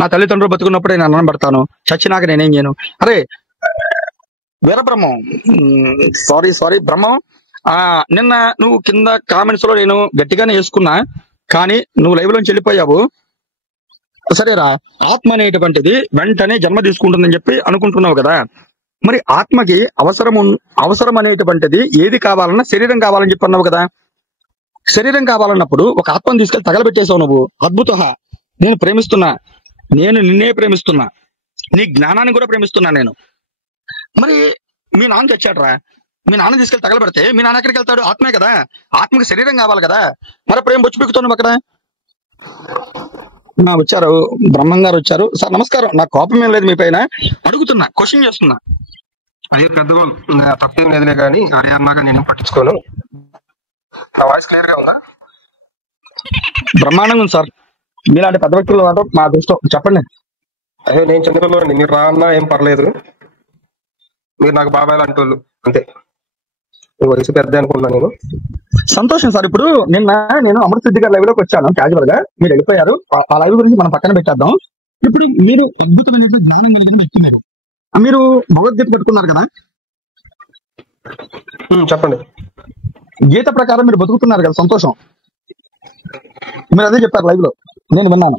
నా తల్లిదండ్రులు బతుకున్నప్పుడే నేను అన్నం పెడతాను, చచ్చినాక నేనేం చేయను. అరే వీరబ్రహ్మం, సారీ బ్రహ్మం, నిన్న నువ్వు కింద కామెంట్స్ లో నేను గట్టిగానే వేసుకున్నా, కానీ నువ్వు లైవ్ లోంచి వెళ్ళిపోయావు. సరేరా, ఆత్మ అనేటువంటిది వెంటనే జన్మ తీసుకుంటుందని చెప్పి అనుకుంటున్నావు కదా, మరి ఆత్మకి అవసరం అనేటువంటిది ఏది కావాలన్నా శరీరం కావాలని చెప్పి అన్నావు కదా. శరీరం కావాలన్నప్పుడు ఒక ఆత్మను తీసుకెళ్లి తగలబెట్టేసావు నువ్వు. అద్భుత, నేను ప్రేమిస్తున్నా, నేను నిన్నే ప్రేమిస్తున్నా, నీ జ్ఞానాన్ని కూడా ప్రేమిస్తున్నా నేను. మరి మీ నాన్న తెచ్చాడురా, మీ నాన్న తీసుకెళ్లి తగలబెడితే మీ నాన్న ఎక్కడికి వెళ్తాడు? ఆత్మే కదా, ఆత్మకి శరీరం కావాలి కదా. మరి ప్రేమ బొచ్చు పెక్కుతున్నావు అక్కడ. వచ్చారు బ్రహ్మం గారు వచ్చారు. సార్ నమస్కారం, నాకు కోపం ఏం లేదు మీ పైన, అడుగుతున్నా, క్వశ్చన్ చేస్తున్నా. అది పెద్దవాళ్ళు తప్పేం లేదులే కానీ అరే అన్నాక నేను పట్టించుకోను. నా వాయిస్ క్లియర్ గా ఉందా? బ్రహ్మాండంగా ఉంది సార్. మీలాంటి పెద్ద వ్యక్తులు మాత్రం మా దృష్టం. చెప్పండి. అదే నేను చిన్నపిల్లవాడిని, మీరు రా అన్నా ఏం పర్లేదు, మీరు నాకు బాబాయ్లు అంటోళ్ళు అంతే. మీ వయసు పెద్ద అనుకున్నా నేను. సంతోషం సార్. ఇప్పుడు నేను అమృత సిద్ధి గారి లైవ్ లోకి వచ్చాను క్యాజువల్ గా, మీరు వెళ్ళిపోయారు. ఆ లైవ్ గురించి మనం పక్కన పెట్టేద్దాం. ఇప్పుడు మీరు అద్భుతమైన జ్ఞానం కలిగిన వ్యక్తి, మీరు భగవద్గీత పెట్టుకున్నారు కదా. చెప్పండి. గీత ప్రకారం మీరు బతుకుతున్నారు కదా, సంతోషం. మీరు అదే చెప్పారు లైవ్ లో, నేను విన్నాను.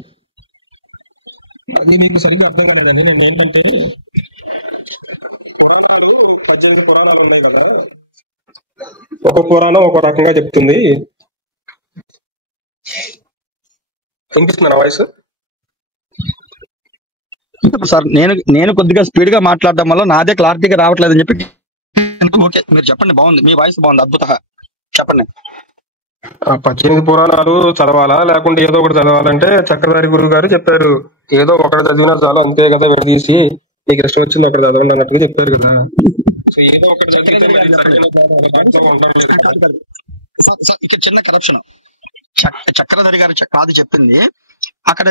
అది మీకు సరిగ్గా అర్థం కాలేదని నేను ఏంటంటే 18 పురాణాలు ఉన్నాయి కదా, ఒక పురాణం ఒక రకంగా చెప్తుంది. వినిపిస్తున్నా వాయిస్? సార్ నేను కొద్దిగా స్పీడ్ గా మాట్లాడడం వల్ల నాదే క్లారిటీగా రావట్లేదని చెప్పి. ఓకే, మీరు చెప్పండి, బాగుంది, మీ వాయిస్ బాగుంది, అద్భుతంగా చెప్పండి. 18 పురాణాలు చదవాలా లేకుంటే ఏదో ఒకటి చదవాలంటే చక్రధారి గురువు గారు చెప్పారు, ఏదో ఒకటి చదివినా చాలు, అంతే కదా, విడదీసి మీకు ఇష్టం వచ్చింది అక్కడ చదవండి అన్నట్టుగా చెప్పారు కదా. సో ఏదో ఒకటి ఇక్కడ చిన్న కరప్షన్. చక్రధారి గారు కాదు చెప్పింది, అక్కడ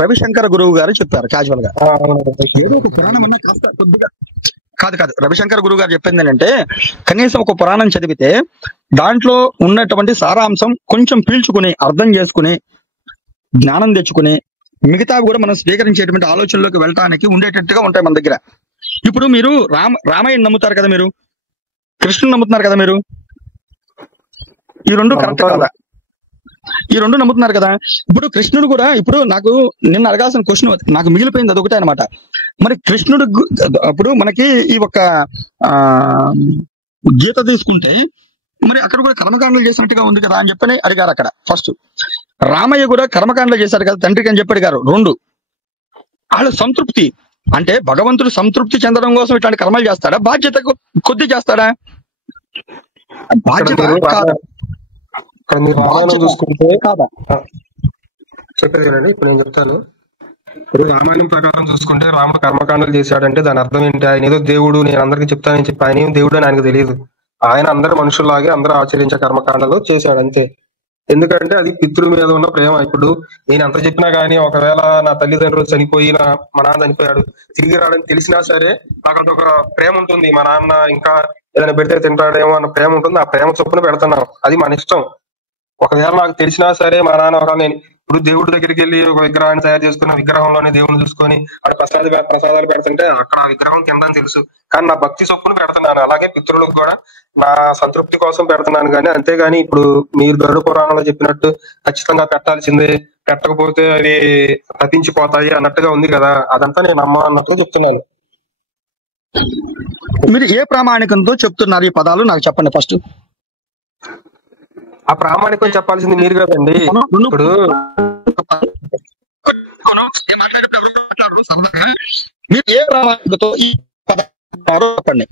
రవిశంకర గురువు గారు చెప్పారు క్యాజువల్ గా. ఏదో ఒక పురాణం అన్నా కాస్త కొద్దిగా కాదు రవిశంకర గురువు గారు చెప్పింది ఏంటంటే, కనీసం ఒక పురాణం చదివితే దాంట్లో ఉన్నటువంటి సారాంశం కొంచెం పీల్చుకుని అర్థం చేసుకుని జ్ఞానం తెచ్చుకుని మిగతావి కూడా మనం స్వీకరించేటువంటి ఆలోచనలోకి వెళ్ళటానికి ఉండేటట్టుగా ఉంటాయి మన దగ్గర. ఇప్పుడు మీరు రామాయణం నమ్ముతారు కదా, మీరు కృష్ణుని నమ్ముతున్నారు కదా, మీరు ఈ రెండు కరెక్ట్ కదా, ఈ రెండు నమ్ముతున్నారు కదా. ఇప్పుడు కృష్ణుడు కూడా, ఇప్పుడు నాకు నిన్న అడగాల్సిన క్వశ్చన్ నాకు మిగిలిపోయింది అదొకటే అనమాట. మరి కృష్ణుడు ఇప్పుడు మనకి ఈ ఒక గీత తీసుకుంటే మరి అక్కడ కూడా కర్మకాండలు చేసినట్టుగా ఉంది కదా అని చెప్పని అడిగారు అక్కడ. ఫస్ట్ రామయ్య కూడా కర్మకాండలు చేశారు కదా తండ్రికి అని చెప్పి అడిగారు. రెండు, వాళ్ళ సంతృప్తి అంటే భగవంతుడు సంతృప్తి చెందడం కోసం ఇట్లాంటి కర్మలు చేస్తాడా, బాధ్యత కొద్ది చేస్తాడా? బాధ్యత చూసుకుంటే చెప్పేదేనండి. ఇప్పుడు నేను చెప్తాను. ఇప్పుడు రామాయణం ప్రకారం చూసుకుంటే రాముడు కర్మకాండలు చేశాడంటే దాని అర్థం ఏంటి? ఆయన ఏదో దేవుడు, నేను అందరికి చెప్తానని చెప్పి ఆయన ఏం దేవుడు అని ఆయనకు తెలియదు. ఆయన అందరు మనుషుల్లాగే అందరూ ఆచరించే కర్మకాండలు చేశాడు అంతే. ఎందుకంటే అది పితృ మీద ఉన్న ప్రేమ. ఇప్పుడు నేను ఎంత చెప్పినా గానీ ఒకవేళ నా తల్లిదండ్రులు చనిపోయి మా నాన్న చనిపోయాడు తిరిగి రావడానికి తెలిసినా సరే నాకు అదొక ప్రేమ ఉంటుంది. మా నాన్న ఇంకా ఏదైనా పెడితే తింటాడేమో అన్న ప్రేమ ఉంటుంది. ఆ ప్రేమ చొప్పున పెడుతున్నాం, అది మన ఇష్టం. ఒకవేళ నాకు తెలిసినా సరే మా నాన్న నేను ఇప్పుడు దేవుడి దగ్గరికి వెళ్ళి ఒక విగ్రహాన్ని తయారు చేసుకున్న విగ్రహంలోనే దేవుని చూసుకొని అక్కడ ప్రసాదాలు పెడుతుంటే అక్కడ ఆ విగ్రహం కిందని తెలుసు, కానీ నా భక్తి చొప్పున పెడుతున్నాను. అలాగే పితృలకు కూడా నా సంతృప్తి కోసం పెడుతున్నాను. కానీ అంతేగాని ఇప్పుడు మీరు గరుడ పురాణంలో చెప్పినట్టు ఖచ్చితంగా పెట్టాల్సిందే, పెట్టకపోతే అవి పతించిపోతాయి అన్నట్టుగా ఉంది కదా, అదంతా నేను నమ్మ అన్నట్టుగా చెప్తున్నాను. మీరు ఏ ప్రామాణికంతో చెప్తున్నారు ఈ పదాలు నాకు చెప్పండి ఫస్ట్. ఆ ప్రామాణికం చెప్పాల్సింది మీరు కదండి. ఇప్పుడు మీరు ఏ ప్రామాణికతో ఈ చెప్పండి.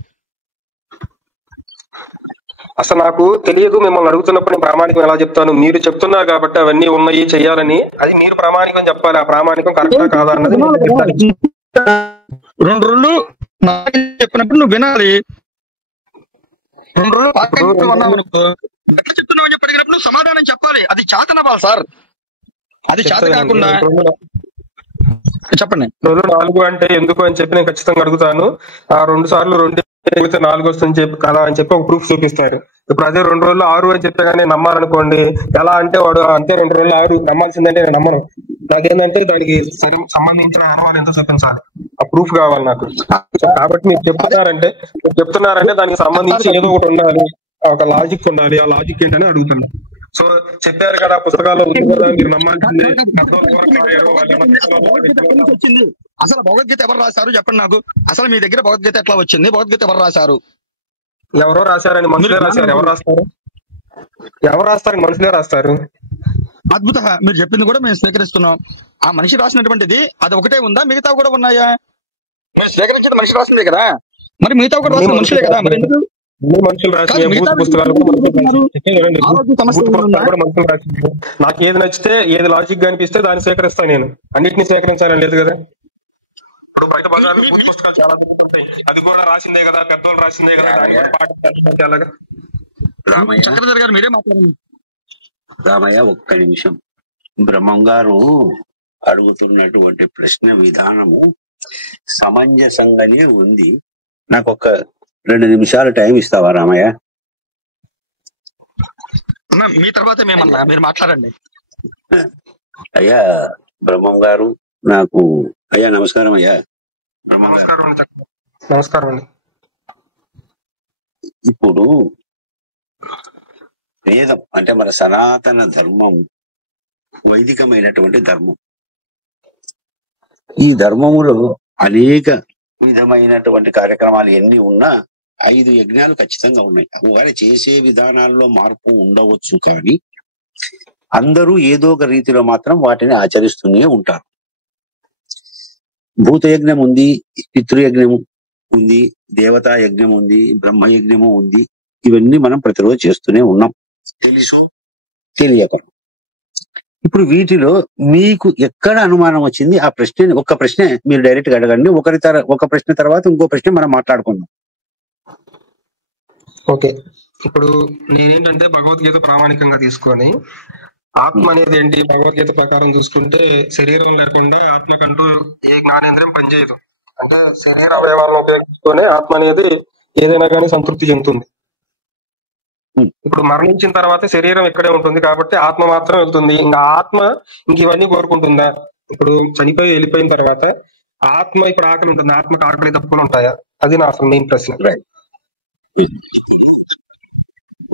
అసలు నాకు తెలియదు, మిమ్మల్ని అడుగుతున్నప్పుడు నేను ప్రామాణికం ఎలా చెప్తాను? మీరు చెప్తున్నారు కాబట్టి అవన్నీ ఉన్నాయి చెయ్యాలని, అది మీరు ప్రామాణికం చెప్పాలి. ఆ ప్రామాణికం కరెక్టా కాదా అన్నది రెండు రోజులు చెప్పినప్పుడు నువ్వు వినాలి. రెండు రోజులు ఎట్లా చెప్తున్నావు అని చెప్పి అడిగినప్పుడు సమాధానం చెప్పాలి. అది చేతనవ్వాలి సార్, అది చేత కాకుండా చెప్పండి. 4 అంటే ఎందుకు అని చెప్పి నేను ఖచ్చితంగా అడుగుతాను. ఆ 2 సార్లు 2 లేకపోతే 4 వస్తుంది చెప్పి కదా అని చెప్పి ఒక ప్రూఫ్ చూపిస్తారు. ఇప్పుడు అదే 2 రోజులు 6 అని చెప్పే కానీ నమ్మాలనుకోండి, ఎలా అంటే వాడు అంతే 2 రోజులు 6 నమ్మాల్సిందంటే నేను నమ్మను. నాకేంటంటే దానికి సంబంధించిన ఆనవాళ్ళు ఎంత చూపించాలి, ఆ ప్రూఫ్ కావాలి నాకు. సో కాబట్టి మీరు చెప్తున్నారంటే దానికి సంబంధించి ఏదో ఒకటి ఉండాలి, ఒక లాజిక్ ఉండాలి. ఆ లాజిక్ ఏంటని అడుగుతున్నా. సో చెప్పారు కదా పుస్తకాల్లో ఉంది కదా మీరు నమ్మాల్సిందే. వచ్చింది అసలు భగవద్గీత ఎవరు రాశారు చెప్పండి నాకు. అసలు మీ దగ్గర భగవద్గీత ఎట్లా వచ్చింది? భగవద్గీత ఎవరు రాశారు? ఎవరో రాశారని మనుషులే రాశారు. ఎవరు రాస్తారని మనుషులే రాస్తారు. అద్భుత, మీరు చెప్పింది కూడా మేము స్వీకరిస్తున్నాం. ఆ మనిషి రాసినటువంటిది అది ఒకటే ఉందా, మిగతా కూడా ఉన్నాయా? మీరు స్వీకరించిన మనిషి రాసిందే కదా, మరి మిగతా కూడా రాసిన మనుషులే కదా, మరి ఎందుకు మనుషులు రాసిన పుస్తకాలు మనుషులు రాసింది. నాకు ఏది నచ్చితే ఏది లాజిక్ గా అనిపిస్తే దాన్ని స్వీకరిస్తాను. నేను అన్నింటినీ స్వీకరించాలని లేదు కదా. ఇప్పుడు బయట బజార్లో పుస్తకాలు చాలా ఉంటాయి, అది కూడా రాసిందే కదా, పెద్దోళ్ళు రాసిందే కదా అని చక్రధర్ గారు మీరే మాట్లాడండి. రామయ్య ఒక్క నిమిషం. బ్రహ్మం గారు అడుగుతున్నటువంటి ప్రశ్న విధానము సమంజసంగానే ఉంది. నాకు ఒక 2 నిమిషాలు టైం ఇస్తావా రామయ్య? మీ తర్వాత మీరు మాట్లాడండి. అయ్యా బ్రహ్మం గారు, నాకు అయ్యా నమస్కారం. అయ్యా నమస్కారం అండి. ఇప్పుడు వేదం అంటే మన సనాతన ధర్మం వైదికమైనటువంటి ధర్మం. ఈ ధర్మములో అనేక విధమైనటువంటి కార్యక్రమాలు ఎన్ని ఉన్నా 5 యజ్ఞాలు ఖచ్చితంగా ఉన్నాయి. వారి చేసే విధానాల్లో మార్పు ఉండవచ్చు, కానీ అందరూ ఏదో ఒక రీతిలో మాత్రం వాటిని ఆచరిస్తూనే ఉంటారు. భూతయజ్ఞం ఉంది, పితృయజ్ఞం ఉంది, దేవతా యజ్ఞం ఉంది, బ్రహ్మయజ్ఞము ఉంది. ఇవన్నీ మనం ప్రతిరోజు చేస్తూనే ఉన్నాం, తెలుసో తెలియక. ఇప్పుడు వీటిలో మీకు ఎక్కడ అనుమానం వచ్చింది? ఆ ప్రశ్న ఒక ప్రశ్న మీరు డైరెక్ట్ గా అడగండి. ఒక ప్రశ్న తర్వాత ఇంకో ప్రశ్న మనం మాట్లాడుకుందాం. ఓకే, ఇప్పుడు నేనేంటంటే భగవద్గీత ప్రామాణికంగా తీసుకొని ఆత్మ అనేది ఏంటి, భగవద్గీత ప్రకారం చూసుకుంటే శరీరం లేకుండా ఆత్మకంటూ ఏ జ్ఞానేంద్రియం పనిచేయదు. అంటే శరీర అవయవాలను ఉపయోగించుకొని ఆత్మ అనేది ఏదైనా కానీ సంతృప్తి చెందుతుంది. ఇప్పుడు మరణించిన తర్వాత శరీరం ఇక్కడే ఉంటుంది కాబట్టి ఆత్మ మాత్రం వెళ్తుంది. ఇంకా ఆత్మ ఇంక ఇవన్నీ కోరుకుంటుందా? ఇప్పుడు చనిపోయి వెళ్ళిపోయిన తర్వాత ఆత్మ ఇప్పుడు ఆకలి ఉంటుంది, ఆత్మకు ఆకలి తప్పులు ఉంటాయా? అది నా అసలు మెయిన్ ప్రశ్న.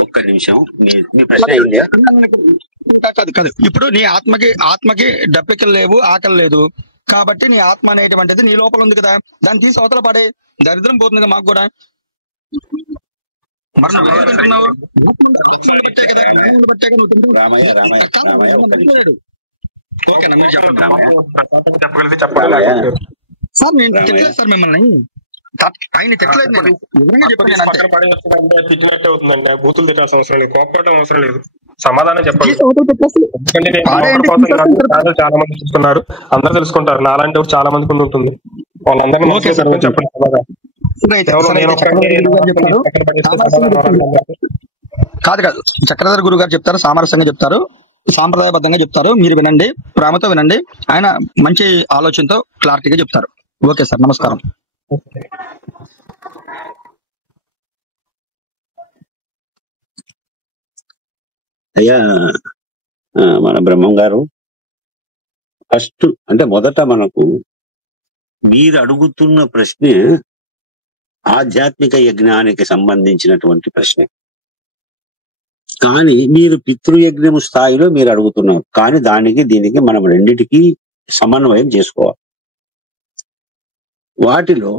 ఒక్క నిమిషం, మీ ప్రశ్న అయిందా? కాదు, ఇప్పుడు నీ ఆత్మకి డప్పికలు లేవు, ఆకలి లేదు, కాబట్టి నీ ఆత్మ అనేటువంటిది నీ లోపల ఉంది కదా, దాన్ని తీసి అవతల పడే, దరిద్రం పోతుంది కదా మాకు కూడా. సార్ నేను చెప్పలేదు సార్ మిమ్మల్ని, ఆయన చెప్పలేదు, నేను వివరంగా చెప్పాను. తిట్టినట్టే అవుతుందండి, బూతులు తిట్టాల్సిన అవసరం లేదు, కోపడటం అవసరం లేదు, సమాధానం చెప్పండి. చాలా మంది చూస్తున్నారు, అందరూ తెలుసుకుంటారు. నాలాంటి చాలా మంది ముందు ఉంటుంది, వాళ్ళందరినీ చెప్పండి. కాదు చక్రధర్ గురువు గారు చెప్తారు, సామరస్యంగా చెప్తారు, సాంప్రదాయబద్ధంగా చెప్తారు. మీరు వినండి, ప్రేమతో వినండి. ఆయన మంచి ఆలోచనతో క్లారిటీగా చెప్తారు. ఓకే సార్, నమస్కారం. అయ్యా మన బ్రహ్మం గారు, ఫస్ట్ అంటే మొదట మనకు మీరు అడుగుతున్న ప్రశ్న ఆధ్యాత్మిక యజ్ఞానికి సంబంధించినటువంటి ప్రశ్న, కానీ మీరు పితృయజ్ఞము స్థాయిలో మీరు అడుగుతున్నారు. కానీ దీనికి మనం రెండిటికి సమన్వయం చేసుకోవాలి. వాటిలో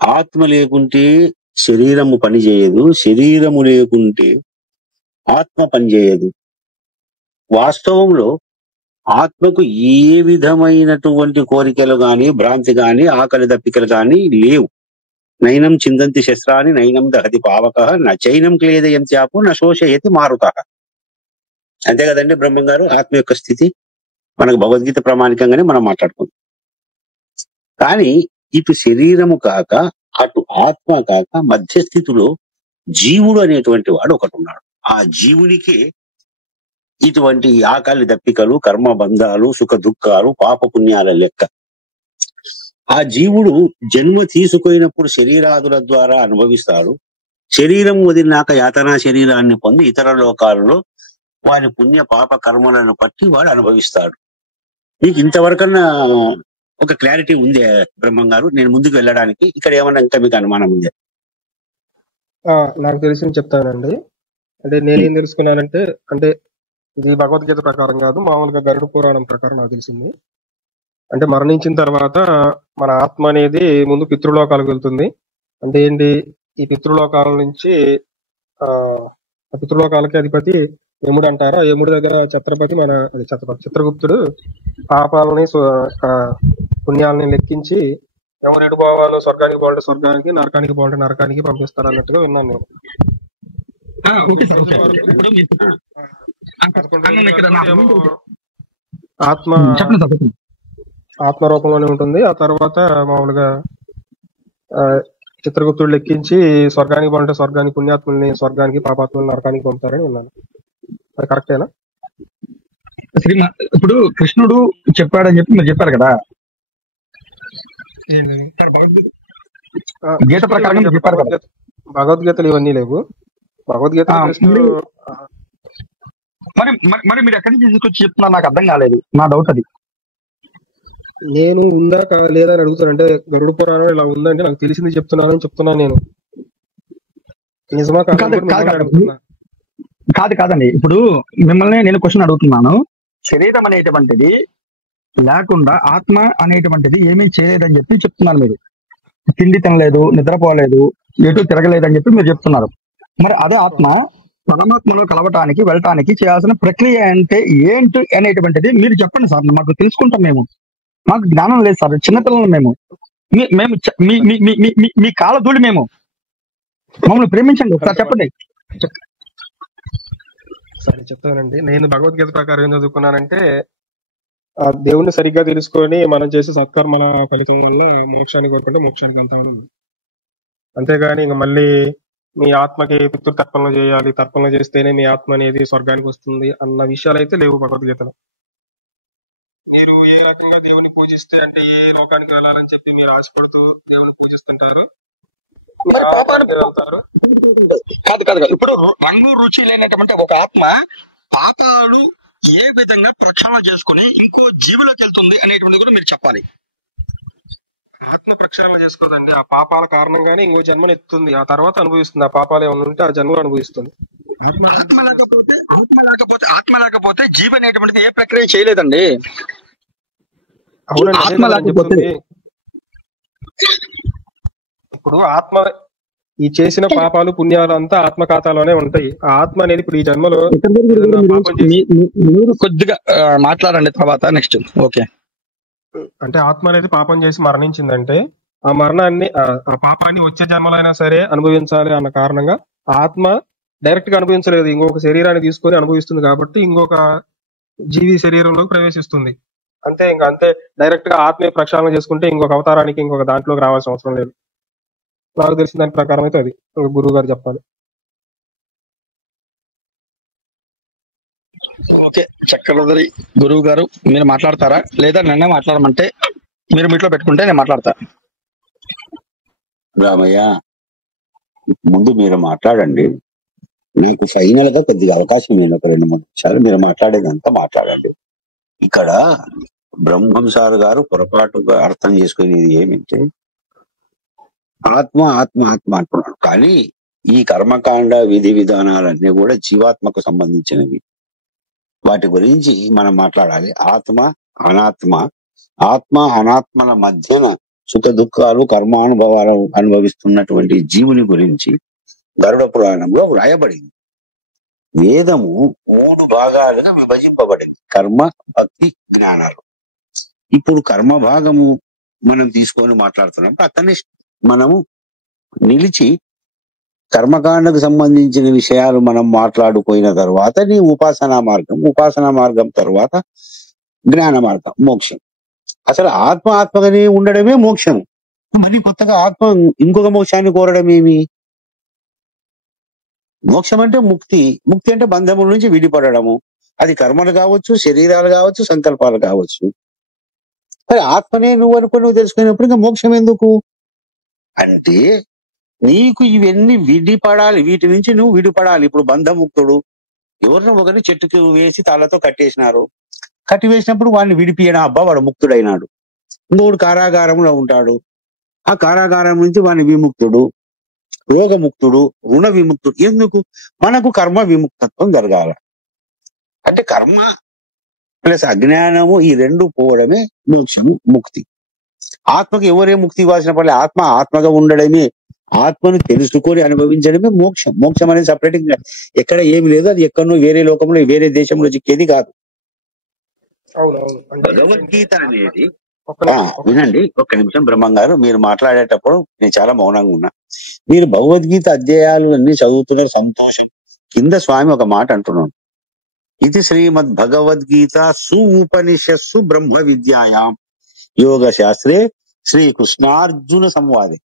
ఆత్మ లేకుంటే శరీరము పనిచేయదు, శరీరము లేకుంటే ఆత్మ పనిచేయదు. వాస్తవంలో ఆత్మకు ఏ విధమైనటువంటి కోరికలు గాని, భ్రాంతి గాని, ఆకలి దప్పికలు గాని లేవు. నైనం చిందంతి శస్త్రాన్ని నైనం దహతి పావక నైనం క్లేదయం త్యాపు నశోషయతి మారుత. అంతే కదండి బ్రహ్మం గారు, ఆత్మ యొక్క స్థితి మనకు భగవద్గీత ప్రామాణికంగానే మనం మాట్లాడుకుందాం. కానీ ఇటు శరీరము కాక అటు ఆత్మ కాక మధ్యస్థితిలో జీవుడు అనేటువంటి వాడు ఒకటి ఉన్నాడు. ఆ జీవునికి ఇటువంటి ఆకలి దప్పికలు, కర్మ బంధాలు, సుఖ దుఃఖాలు, పాప పుణ్యాల లెక్క ఆ జీవుడు జన్మ తీసుకున్నప్పుడు శరీరాదుల ద్వారా అనుభవిస్తాడు. శరీరం వదిలినాక యాతనా శరీరాన్ని పొంది ఇతర లోకాలలో వారి పుణ్య పాప కర్మలను బట్టి వాడు అనుభవిస్తాడు. మీకు ఇంతవరకన్నా ఒక క్లారిటీ ఉందే బ్రహ్మం గారు? నేను ముందుకు వెళ్ళడానికి ఇక్కడ ఏమన్నా ఇంకా మీకు అనుమానం ఉందే? నాకు తెలిసింది చెప్తానండి. అంటే నేనేం తెలుసుకున్నానంటే, అంటే ఇది భగవద్గీత ప్రకారం కాదు, మామూలుగా గరుడ పురాణం ప్రకారం నాకు తెలిసింది. అంటే మరణించిన తర్వాత మన ఆత్మ అనేది ముందు పితృలోకాలకు వెళ్తుంది. అంటే ఏంటి, ఈ పితృలోకాల నుంచి ఆ పితృలోకాలకి అధిపతి యముడు అంటారు. ఆ యముడి దగ్గర ఛత్రపతి చిత్రగుప్తుడు పాపాలని పుణ్యాలని లెక్కించి ఎవరు ఎటు పోవాలో, స్వర్గానికి పోవాలంటే స్వర్గానికి, నరకానికి పోవాలంటే నరకానికి పంపిస్తారు అన్నట్టుగా విన్నాను నేను. Okay sir, okay. ఇప్పుడు మీకు 11 రోజుల ఇక్కడ వరకు ఏమో ఆత్మ చెప్పండి సార్, చెప్పండి. ఆత్మ రూపంలోనే ఉంటుంది. ఆ తర్వాత మామూలుగా ఆ, చిత్రగుప్తుడు లెక్కించి స్వర్గానికి పోవాలంటే స్వర్గానికి, పుణ్యాత్ముల్ని స్వర్గానికి, పాపాత్ముల్ని నరకానికి పంపుతారని విన్నాను. అది కరెక్టేనా? ఇప్పుడు కృష్ణుడు చెప్పాడని చెప్పి మీరు చెప్పారు కదా ఏంటది? సార్, భగవద్గీత గీత కృష్ణుడు ప్రకారం ఇవన్నీ మీరు లేవు. చెప్పారు కదా. భగవద్గీతలు ఇవన్నీ లేవు. భగవద్గీతలో ఆ, కృష్ణుడు మరి మరి మరి మీరు ఎక్కడి నుంచి తీసుకొచ్చి చెప్తున్నారు? నాకు అర్థం కాలేదు, నా డౌట్ అది. నేను ఉందా లేదా అని అడుగుతాను. అంటే గరుడ పురాణం ఇలా ఉందంటే నాకు తెలిసింది చెప్తున్నానని చెప్తున్నాను నేను. నిజమా కాదని కాదు కూడా కాదు మిమ్మల్ని కాదు అడుగుతున్నా. కాదండి. ఇప్పుడు మిమ్మల్ని నేను క్వశ్చన్ అడుగుతున్నాను. శరీరం అనేటువంటిది లేకుండా ఆత్మ అనేటువంటిది ఏమీ చేయలేదని చెప్పి చెప్తున్నారు మీరు. తిండి తినలేదు, నిద్రపోలేదు, ఎటు తిరగలేదని చెప్పి మీరు చెప్తున్నారు. మరి అదే ఆత్మ పరమాత్మలో కలవటానికి, వెళ్ళటానికి చేయాల్సిన ప్రక్రియ అంటే ఏంటి అనేటువంటిది మీరు చెప్పండి సార్, మాకు తెలుసుకుంటాం. మేము, మాకు జ్ఞానం లేదు సార్, చిన్నపిల్లలు మేము. మేము మీ కాళ్ళ ధూళి మేము. మమ్మల్ని ప్రేమించండి ఒకసారి చెప్పండి. సరే చెప్తానండి. నేను భగవద్గీత ప్రకారం ఏం చదువుకున్నానంటే, ఆ దేవుణ్ణి సరిగ్గా తెలుసుకొని మనం చేసే సత్కర్మల ఫలితం వల్ల మోక్షానికి కోరుకుంటే మోక్షానికి వెళ్తామని ఉంది. అంతేగాని ఇంక మళ్ళీ మీ ఆత్మకి పితృ తర్పణలు చేయాలి, తర్పణలు చేస్తేనే మీ ఆత్మ అనేది స్వర్గానికి వస్తుంది అన్న విషయాలు అయితే లేవు భగవద్గీతలో. మీరు ఏ రకంగా దేవుని పూజిస్తే, అంటే ఏ లోకానికి వెళ్ళాలని చెప్పి మీరు ఆశపడుతూ దేవుని పూజిస్తుంటారు, మరి ఆ పాపాలు లోకానికి వెళ్తారు. కాదు. ఇప్పుడు రంగు రుచి లేనటువంటి ఒక ఆత్మ పాపాలు ఏ విధంగా ప్రక్షాళన చేసుకుని ఇంకో జీవులోకి వెళ్తుంది అనేటువంటిది కూడా మీరు చెప్పాలి. ఆత్మ ప్రక్షాళన చేసుకోదండి. ఆ పాపాల కారణంగానే ఇంకో జన్మను ఎత్తుతుంది. ఆ తర్వాత అనుభవిస్తుంది. ఆ పాపాలు ఏమైనా ఉంటే ఆ జన్మలో అనుభవిస్తుంది. ఆత్మ లేకపోతే జీవ అనేటువంటిది ఏ ప్రక్రియ చేయలేదండి. అవునండి, అదే ఆత్మ కదా నేను లేకపోతే చెప్తుంది. ఇప్పుడు ఆత్మ ఈ చేసిన పాపాలు పుణ్యాలు అంతా ఆత్మ ఖాతాలోనే ఉంటాయి. ఆ ఆత్మ అనేది ఇప్పుడు ఈ జన్మలో ఏదైనా పాపం చేసి, మీరు కొద్దిగా మాట్లాడండి తర్వాత నెక్స్ట్. ఓకే. అంటే ఆత్మ అనేది పాపం చేసి మరణించిందంటే ఆ మరణాన్ని, ఆ పాపాన్ని వచ్చే జన్మలో అయినా సరే అనుభవించాలి అన్న కారణంగా ఆ ఆత్మ డైరెక్ట్ గా అనుభవించలేదు, ఇంకొక శరీరాన్ని తీసుకొని అనుభవిస్తుంది. కాబట్టి ఇంకొక జీవి శరీరంలోకి ప్రవేశిస్తుంది. అంతే, ఇంకా అంతే. డైరెక్ట్ గా ఆత్మీయ ప్రక్షాళన చేసుకుంటే ఇంకొక అవతారానికి, ఇంకొక దాంట్లోకి రావాల్సిన అవసరం లేదు. నాకు తెలిసిన దాని ప్రకారం అయితే అది గురువు గారు చెప్పాలి. ఓకే, చక్రవర్తి గురువు గారు మీరు మాట్లాడతారా, లేదా నన్నే మాట్లాడమంటే మీరు మీట్లో పెట్టుకుంటే నేను మాట్లాడతా. రామయ్య, ముందు మీరు మాట్లాడండి. నాకు ఫైనల్ గా కొద్దిగా అవకాశం నేను ఒక 2-3 నిమిషాలు మీరు మాట్లాడేదంతా మాట్లాడండి. ఇక్కడ బ్రహ్మంసారు గారు పొరపాటుగా అర్థం చేసుకునేది ఏమంటే, ఆత్మ ఆత్మ ఆత్మ అంటున్నాడు. కానీ ఈ కర్మకాండ విధి విధానాలన్నీ కూడా జీవాత్మకు సంబంధించినవి. వాటి గురించి మనం మాట్లాడాలి. ఆత్మ అనాత్మ, ఆత్మ అనాత్మల మధ్యన సుఖ దుఃఖాలు, కర్మానుభవాలు అనుభవిస్తున్నటువంటి జీవుని గురించి గరుడ పురాణంలో వ్రాయబడింది. వేదము 3 భాగాలుగా విభజింపబడింది: కర్మ, భక్తి, జ్ఞానాలు. ఇప్పుడు కర్మ భాగము మనం తీసుకొని మాట్లాడుతున్నప్పుడు అతన్ని మనము నిలిచి కర్మకాండకు సంబంధించిన విషయాలు మనం మాట్లాడుకోయిన తర్వాత నీ ఉపాసనా మార్గం తర్వాత జ్ఞాన మార్గం, మోక్షం. అసలు ఆత్మగానే ఉండడమే మోక్షం. మరి కొత్తగా ఆత్మ ఇంకొక మోక్షాన్ని కోరడం ఏమి? మోక్షం అంటే ముక్తి. ముక్తి అంటే బంధముల నుంచి విడిపడము. అది కర్మలు కావచ్చు, శరీరాలు కావచ్చు, సంకల్పాలు కావచ్చు. మరి ఆత్మనే నువ్వు అనుకుని నువ్వు తెలుసుకున్నప్పుడు ఇంకా మోక్షం ఎందుకు అంటే నీకు ఇవన్నీ విడిపడాలి, వీటి నుంచి నువ్వు విడిపడాలి. ఇప్పుడు బంధముక్తుడు ఎవరినో ఒకరిని చెట్టుకు వేసి తాళ్లతో కట్టేసినారు, కట్టి వేసినప్పుడు వాడిని విడిపియడం, అబ్బా వాడు ముక్తుడైనాడు. ఇంకొకడు కారాగారంలో ఉంటాడు, ఆ కారాగారం నుంచి వాడిని విముక్తుడు, రోగముక్తుడు, రుణ విముక్తుడు. ఎందుకు? మనకు కర్మ విముక్తత్వం జరగాల. అంటే కర్మ ప్లస్ అజ్ఞానము ఈ రెండు పోవడమే మోక్షము, ముక్తి. ఆత్మకు ఎవరే ముక్తి ఇవ్వాల్సిన పని, ఆత్మగా ఉండడమే, ఆత్మను తెలుసుకొని అనుభవించడమే మోక్షం. మోక్షం అనేది సపరేట్ ఎక్కడ ఏమి లేదు, అది ఎక్కడో వేరే లోకంలో వేరే దేశంలో చిక్కేది కాదు. అవునవును. అంటే ఏంటంటే భగవద్గీత అనేది ఒక్క నిమిషం వినండి, ఒక్క నిమిషం బ్రహ్మం గారు, మీరు మాట్లాడేటప్పుడు నేను చాలా మౌనంగా ఉన్నా. మీరు భగవద్గీత అధ్యాయాలు అన్ని చదువుతున్నారు, సంతోషం. కింద స్వామి ఒక మాట అంటున్నాను, ఇది శ్రీమద్ భగవద్గీత సుపనిషత్సు బ్రహ్మ విద్యాయాం యోగ శాస్త్రే శ్రీకృష్ణార్జున సంవాదే.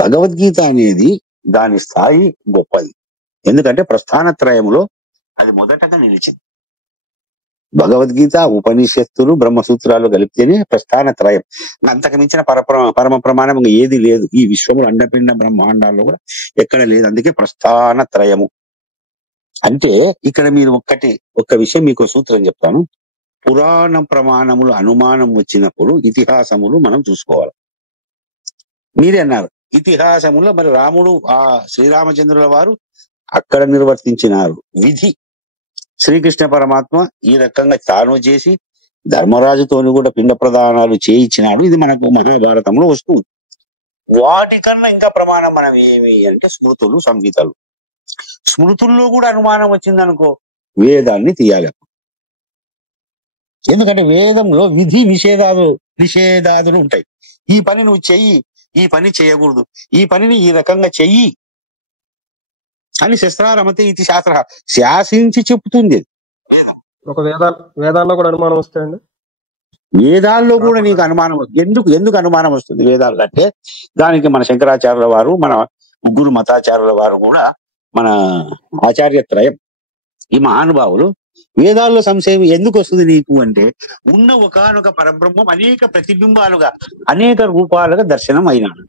భగవద్గీత అనేది దాని స్థాయి గొప్పది, ఎందుకంటే ప్రస్థానత్రయములో అది మొదటగా నిలిచింది. భగవద్గీత, ఉపనిషత్తులు, బ్రహ్మసూత్రాలు కలిపితేనే ప్రస్థానత్రయం. అంతకు మించిన పరమ ప్రమాణం ఏది లేదు ఈ విశ్వములు, అండపిండ బ్రహ్మాండాల్లో కూడా ఎక్కడ లేదు. అందుకే ప్రస్థానత్రయము. అంటే ఇక్కడ మీరు ఒక్క విషయం మీకు సూత్రం చెప్తాను. పురాణ ప్రమాణములు అనుమానం వచ్చినప్పుడు ఇతిహాసములు మనం చూసుకోవాలి. మీరే అన్నారు ఇతిహాసములో, మరి రాముడు ఆ శ్రీరామచంద్రుల వారు అక్కడ నిర్వర్తించినారు విధి. శ్రీకృష్ణ పరమాత్మ ఈ రకంగా తాను చేసి ధర్మరాజుతోని కూడా పిండ ప్రదానాలు చేయించినాడు. ఇది మనకు మహాభారతంలో వస్తుంది. వాటికన్నా ఇంకా ప్రమాణం మనం ఏమి అంటే స్మృతులు, సంగీతాలు. స్మృతుల్లో కూడా అనుమానం వచ్చిందనుకో, వేదాన్ని తీయాలి. ఎందుకంటే వేదంలో విధి నిషేధాదులు ఉంటాయి. ఈ పని నువ్వు చెయ్యి, ఈ పని చేయకూడదు, ఈ పనిని ఈ రకంగా చెయ్యి అని శస్త్రారమతే ఇది శాసించి చెప్తుంది. ఒక వేదాల్లో కూడా అనుమానం వస్తాయండి. వేదాల్లో కూడా నీకు అనుమానం ఎందుకు అనుమానం వస్తుంది వేదాలు అంటే, దానికి మన శంకరాచార్యుల వారు, మన ముగ్గురు మతాచార్యుల వారు కూడా, మన ఆచార్యత్రయం, ఈ మహానుభావులు వేదాల్లో సంశయం ఎందుకు వస్తుంది నీకు అంటే, ఉన్న ఒకానొక పరబ్రహ్మం అనేక ప్రతిబింబాలుగా, అనేక రూపాలుగా దర్శనం అయినాడు.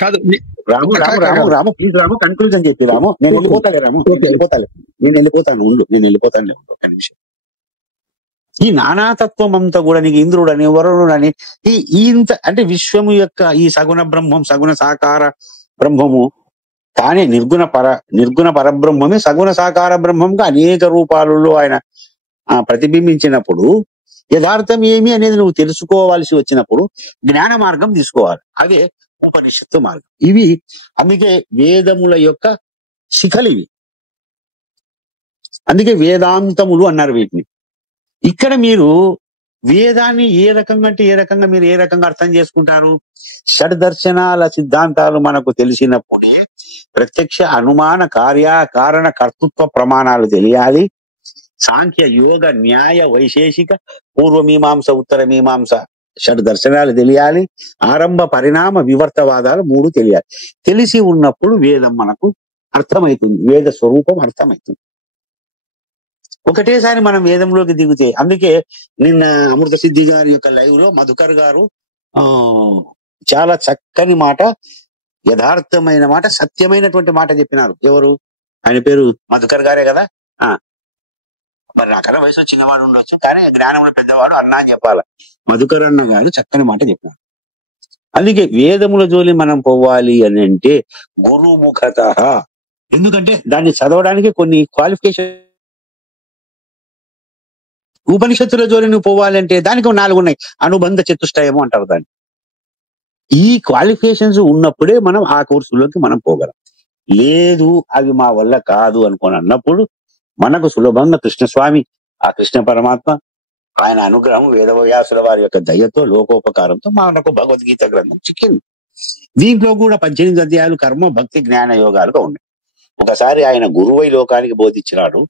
కాదు రాము ప్లీజ్ రాము, కన్క్లూజన్ చెప్పి రాము. నేను వెళ్ళిపోతాను ఉండు, ఒక్క నిమిషం. ఈ నానాతత్వం అంతా కూడా నీకు ఇంద్రుడని, వరుణుడని, ఇంత అంటే విశ్వము యొక్క ఈ సగుణ బ్రహ్మం, సగుణ సాకార బ్రహ్మము తానే నిర్గుణ పరబ్రహ్మమే సగుణ సాకార బ్రహ్మంగా అనేక రూపాలలో ఆయన ప్రతిబింబించినప్పుడు యథార్థం ఏమి అనేది నువ్వు తెలుసుకోవాల్సి వచ్చినప్పుడు జ్ఞాన మార్గం తీసుకోవాలి. అదే ఉపనిషత్తు మార్గం. ఇవి అందుకే వేదముల యొక్క శిఖలు ఇవి. అందుకే వేదాంతములు అన్నారు వీటిని. ఇక్కడ మీరు వేదాన్ని ఏ రకంగా మీరు ఏ రకంగా అర్థం చేసుకుంటారు? షడ్దర్శనాల సిద్ధాంతాలు మనకు తెలిసినప్పుడే ప్రత్యక్ష అనుమాన కారణ కర్తృత్వ ప్రమాణాలు తెలియాలి. సాంఖ్య యోగ న్యాయ వైశేషిక పూర్వమీమాంస ఉత్తర మీమాంస షడ్దర్శనాలు తెలియాలి. ఆరంభ పరిణామ వివర్తవాదాలు 3 తెలియాలి. తెలిసి ఉన్నప్పుడు వేదం మనకు అర్థమవుతుంది, వేద స్వరూపం అర్థమవుతుంది. ఒకటేసారి మనం వేదంలోకి దిగితే, అందుకే నిన్న అమృత సిద్ధి గారి యొక్క లైవ్ లో మధుకర్ గారు చాలా చక్కని మాట, యథార్థమైన మాట, సత్యమైనటువంటి మాట చెప్పినారు. ఎవరు? ఆయన పేరు మధుకర్ గారే కదా. మరి నాకన్నా వయసులో చిన్నవాడు ఉండొచ్చు, కానీ జ్ఞానంలో పెద్దవాడు అన్న అని చెప్పాలి. మధుకర్ అన్న గారు చక్కని మాట చెప్పినారు. అందుకే వేదముల జోలి మనం పోవాలి అని అంటే గురుముఖత. ఎందుకంటే దాన్ని చదవడానికి కొన్ని క్వాలిఫికేషన్. ఉపనిషత్తుల జోలి నువ్వు పోవాలంటే దానికి 4 ఉన్నాయి. అనుబంధ చతుష్టయము అంటారు దాన్ని. ఈ క్వాలిఫికేషన్స్ ఉన్నప్పుడే మనం ఆ కోర్సులోకి మనం పోగలం. లేదు అవి మా వల్ల కాదు అనుకోని అన్నప్పుడు మనకు సులభంగా కృష్ణస్వామి, ఆ కృష్ణ పరమాత్మ ఆయన అనుగ్రహం, వేదవ్యాసుల వారి యొక్క దయతో, లోకోపకారంతో మనకు భగవద్గీత గ్రంథం చిక్కింది. దీంట్లో కూడా 18 అధ్యాయాలు కర్మ, భక్తి, జ్ఞాన యోగాలుగా ఉన్నాయి. ఒకసారి ఆయన గురువై లోకానికి బోధించినాడు.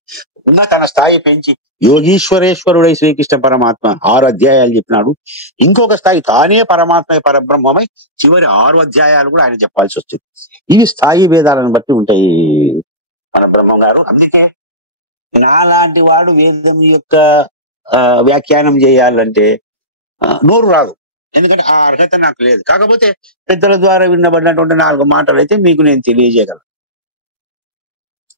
ఉన్న తన స్థాయి పెంచి యోగీశ్వరేశ్వరుడై శ్రీకృష్ణ పరమాత్మ 6 అధ్యాయాలు చెప్పినాడు. ఇంకొక స్థాయి తానే పరమాత్మ పరబ్రహ్మమై చివరి 6 అధ్యాయాలు కూడా ఆయన చెప్పాల్సి వచ్చింది. ఇవి స్థాయి భేదాలను బట్టి ఉంటాయి మన బ్రహ్మం గారు. అందుకే నాలాంటి వాడు వేదం యొక్క వ్యాఖ్యానం చేయాలంటే నోరు రాదు. ఎందుకంటే ఆ అర్హత నాకు లేదు. కాకపోతే పెద్దల ద్వారా విన్నబడినటువంటి 4 మాటలు అయితే మీకు నేను తెలియజేయగలను.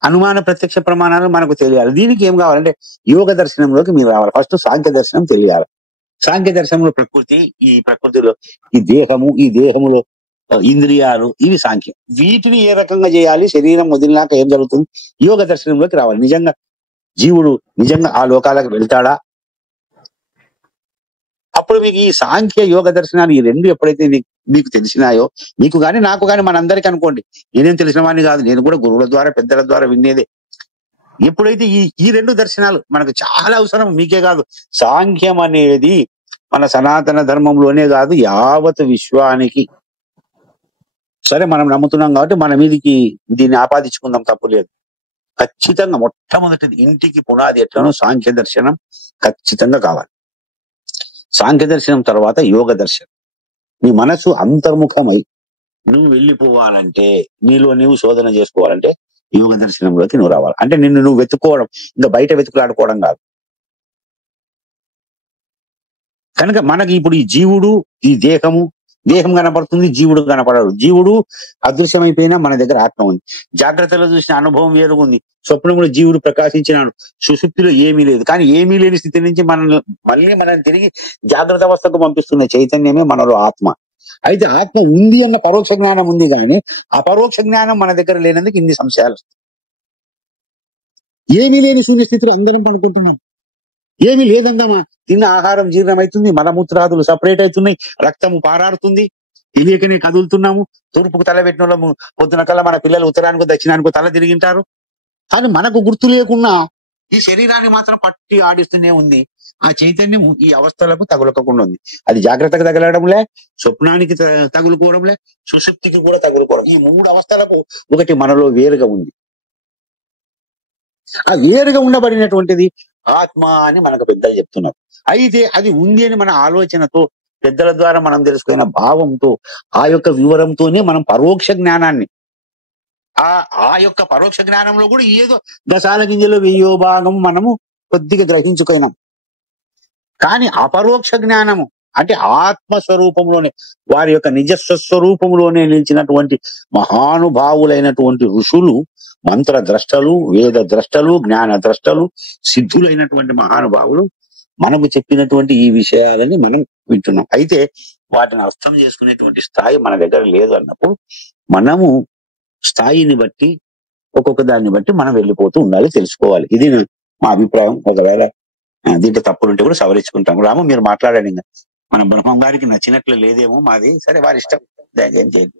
అనుమాన ప్రత్యక్ష ప్రమాణాలు మనకు తెలియాలి. దీనికి ఏం కావాలంటే యోగ దర్శనంలోకి మీరు రావాలి. ఫస్ట్ సాంఖ్య దర్శనం తెలియాలి. సాంఖ్య దర్శనంలో ప్రకృతి, ఈ ప్రకృతిలో ఈ దేహము, ఈ దేహములో ఇంద్రియాలు, ఇవి సాంఖ్యం. వీటిని ఏ రకంగా చేయాలి, శరీరం వదిలినాక ఏం జరుగుతుంది, యోగ దర్శనంలోకి రావాలి. నిజంగా జీవుడు నిజంగా ఆ లోకాలకు వెళ్తాడా, అప్పుడు మీకు ఈ సాంఖ్య యోగ దర్శనాలు ఈ 2 ఎప్పుడైతే మీకు తెలిసినాయో, మీకు కానీ నాకు కానీ మనందరికీ అనుకోండి, నేనేం తెలిసిన వాడిని కాదు, నేను కూడా గురువుల ద్వారా పెద్దల ద్వారా వినేదే. ఎప్పుడైతే ఈ 2 దర్శనాలు మనకు చాలా అవసరం, మీకే కాదు, సాంఖ్యం అనేది మన సనాతన ధర్మంలోనే కాదు యావత్ విశ్వానికి. సరే మనం నమ్ముతున్నాం కాబట్టి మన మీదకి దీన్ని ఆపాదించుకుందాం, తప్పు లేదు. ఖచ్చితంగా మొట్టమొదటిది ఇంటికి పునాది ఎట్లనో సాంఖ్య దర్శనం ఖచ్చితంగా కావాలి. సాంఖ్య దర్శనం తర్వాత యోగ దర్శనం. నీ మనసు అంతర్ముఖమై నువ్వు వెళ్ళిపోవాలంటే, నీలో నీవు శోధన చేసుకోవాలంటే యోగ దర్శనంలోకి నువ్వు రావాలి. అంటే నిన్ను నువ్వు వెతుక్కోవడం, ఇంకా బయట వెతుకులాడుకోవడం కాదు. కనుక మనకి ఇప్పుడు ఈ జీవుడు, ఈ దేహం కనపడుతుంది, జీవుడు కనపడడు. జీవుడు అదృశ్యమైపోయినా మన దగ్గర ఆత్మ ఉంది. జాగ్రత్తలో చూసిన అనుభవం వేరుగా ఉంది. స్వప్నంలో జీవుడు ప్రకాశించినాడు, సుషుప్తిలో ఏమీ లేదు. కానీ ఏమీ లేని స్థితి నుంచి మనల్ని తిరిగి జాగ్రత్త అవస్థకు పంపిస్తున్న చైతన్యమే మనలో ఆత్మ. అయితే ఆత్మ ఉంది అన్న పరోక్ష జ్ఞానం ఉంది, కానీ అపరోక్ష జ్ఞానం మన దగ్గర లేనందుకు ఇన్ని సంశయాలు. ఏమీ లేని శూన్య స్థితిలో అందరం పనుకుంటున్నాం. ఏమీ లేదందమ్మా, తిన్న ఆహారం జీర్ణమవుతుంది, మలమూత్రాదులు సపరేట్ అవుతున్నాయి, రక్తము పారాడుతుంది, తెలియకనే కదులుతున్నాము. తూర్పుకు తల పెట్టిన వాళ్ళము పొద్దున కల్లా మన పిల్లలు ఉత్తరానికి దక్షిణానికి తల తిరిగింటారు. కానీ మనకు గుర్తు లేకున్నా ఈ శరీరాన్ని మాత్రం పట్టి ఆడిస్తూనే ఉంది. ఆ చైతన్యం ఈ అవస్థలకు తగులకుండా ఉంది. అది జాగ్రత్తగా తగలడంలే, స్వప్నానికి తగులుకోవడంలే, సుషుప్తికి కూడా తగులుకోవడం. ఈ 3 అవస్థలకు ఒకటి మనలో వేరుగా ఉంది. ఆ వేరుగా ఉండబడినటువంటిది ఆత్మ అని మనకు పెద్దలు చెప్తున్నారు. అయితే అది ఉంది అని మన ఆలోచనతో, పెద్దల ద్వారా మనం తెలుసుకున్న భావంతో, ఆ యొక్క వివరంతోనే మనం పరోక్ష జ్ఞానాన్ని, ఆ యొక్క పరోక్ష జ్ఞానంలో కూడా ఏదో దశాల గింజలో 1000వ భాగం మనము కొద్దిగా గ్రహించుకున్నాం. కానీ అపరోక్ష జ్ఞానము అంటే ఆత్మస్వరూపంలోనే, వారి యొక్క నిజస్వస్వరూపంలోనే నిలిచినటువంటి మహానుభావులైనటువంటి ఋషులు, మంత్ర ద్రష్టలు, వేద ద్రష్టలు, జ్ఞాన ద్రష్టలు, సిద్ధులైనటువంటి మహానుభావులు మనకు చెప్పినటువంటి ఈ విషయాలని మనం వింటున్నాం. అయితే వాటిని అర్థం చేసుకునేటువంటి స్థాయి మన దగ్గర లేదు అన్నప్పుడు మనము స్థాయిని బట్టి, ఒక్కొక్క దాన్ని బట్టి మనం వెళ్ళిపోతూ ఉండాలి, తెలుసుకోవాలి. ఇది మా అభిప్రాయం. ఒకవేళ దీంట్లో తప్పులుంటే కూడా సవరించుకుంటాం. రాము, మీరు మాట్లాడండి. ఇంకా మన బ్రహ్మం గారికి నచ్చినట్లు లేదేమో, మాది సరే, వారి ఇష్టం, ఏం చేయదు.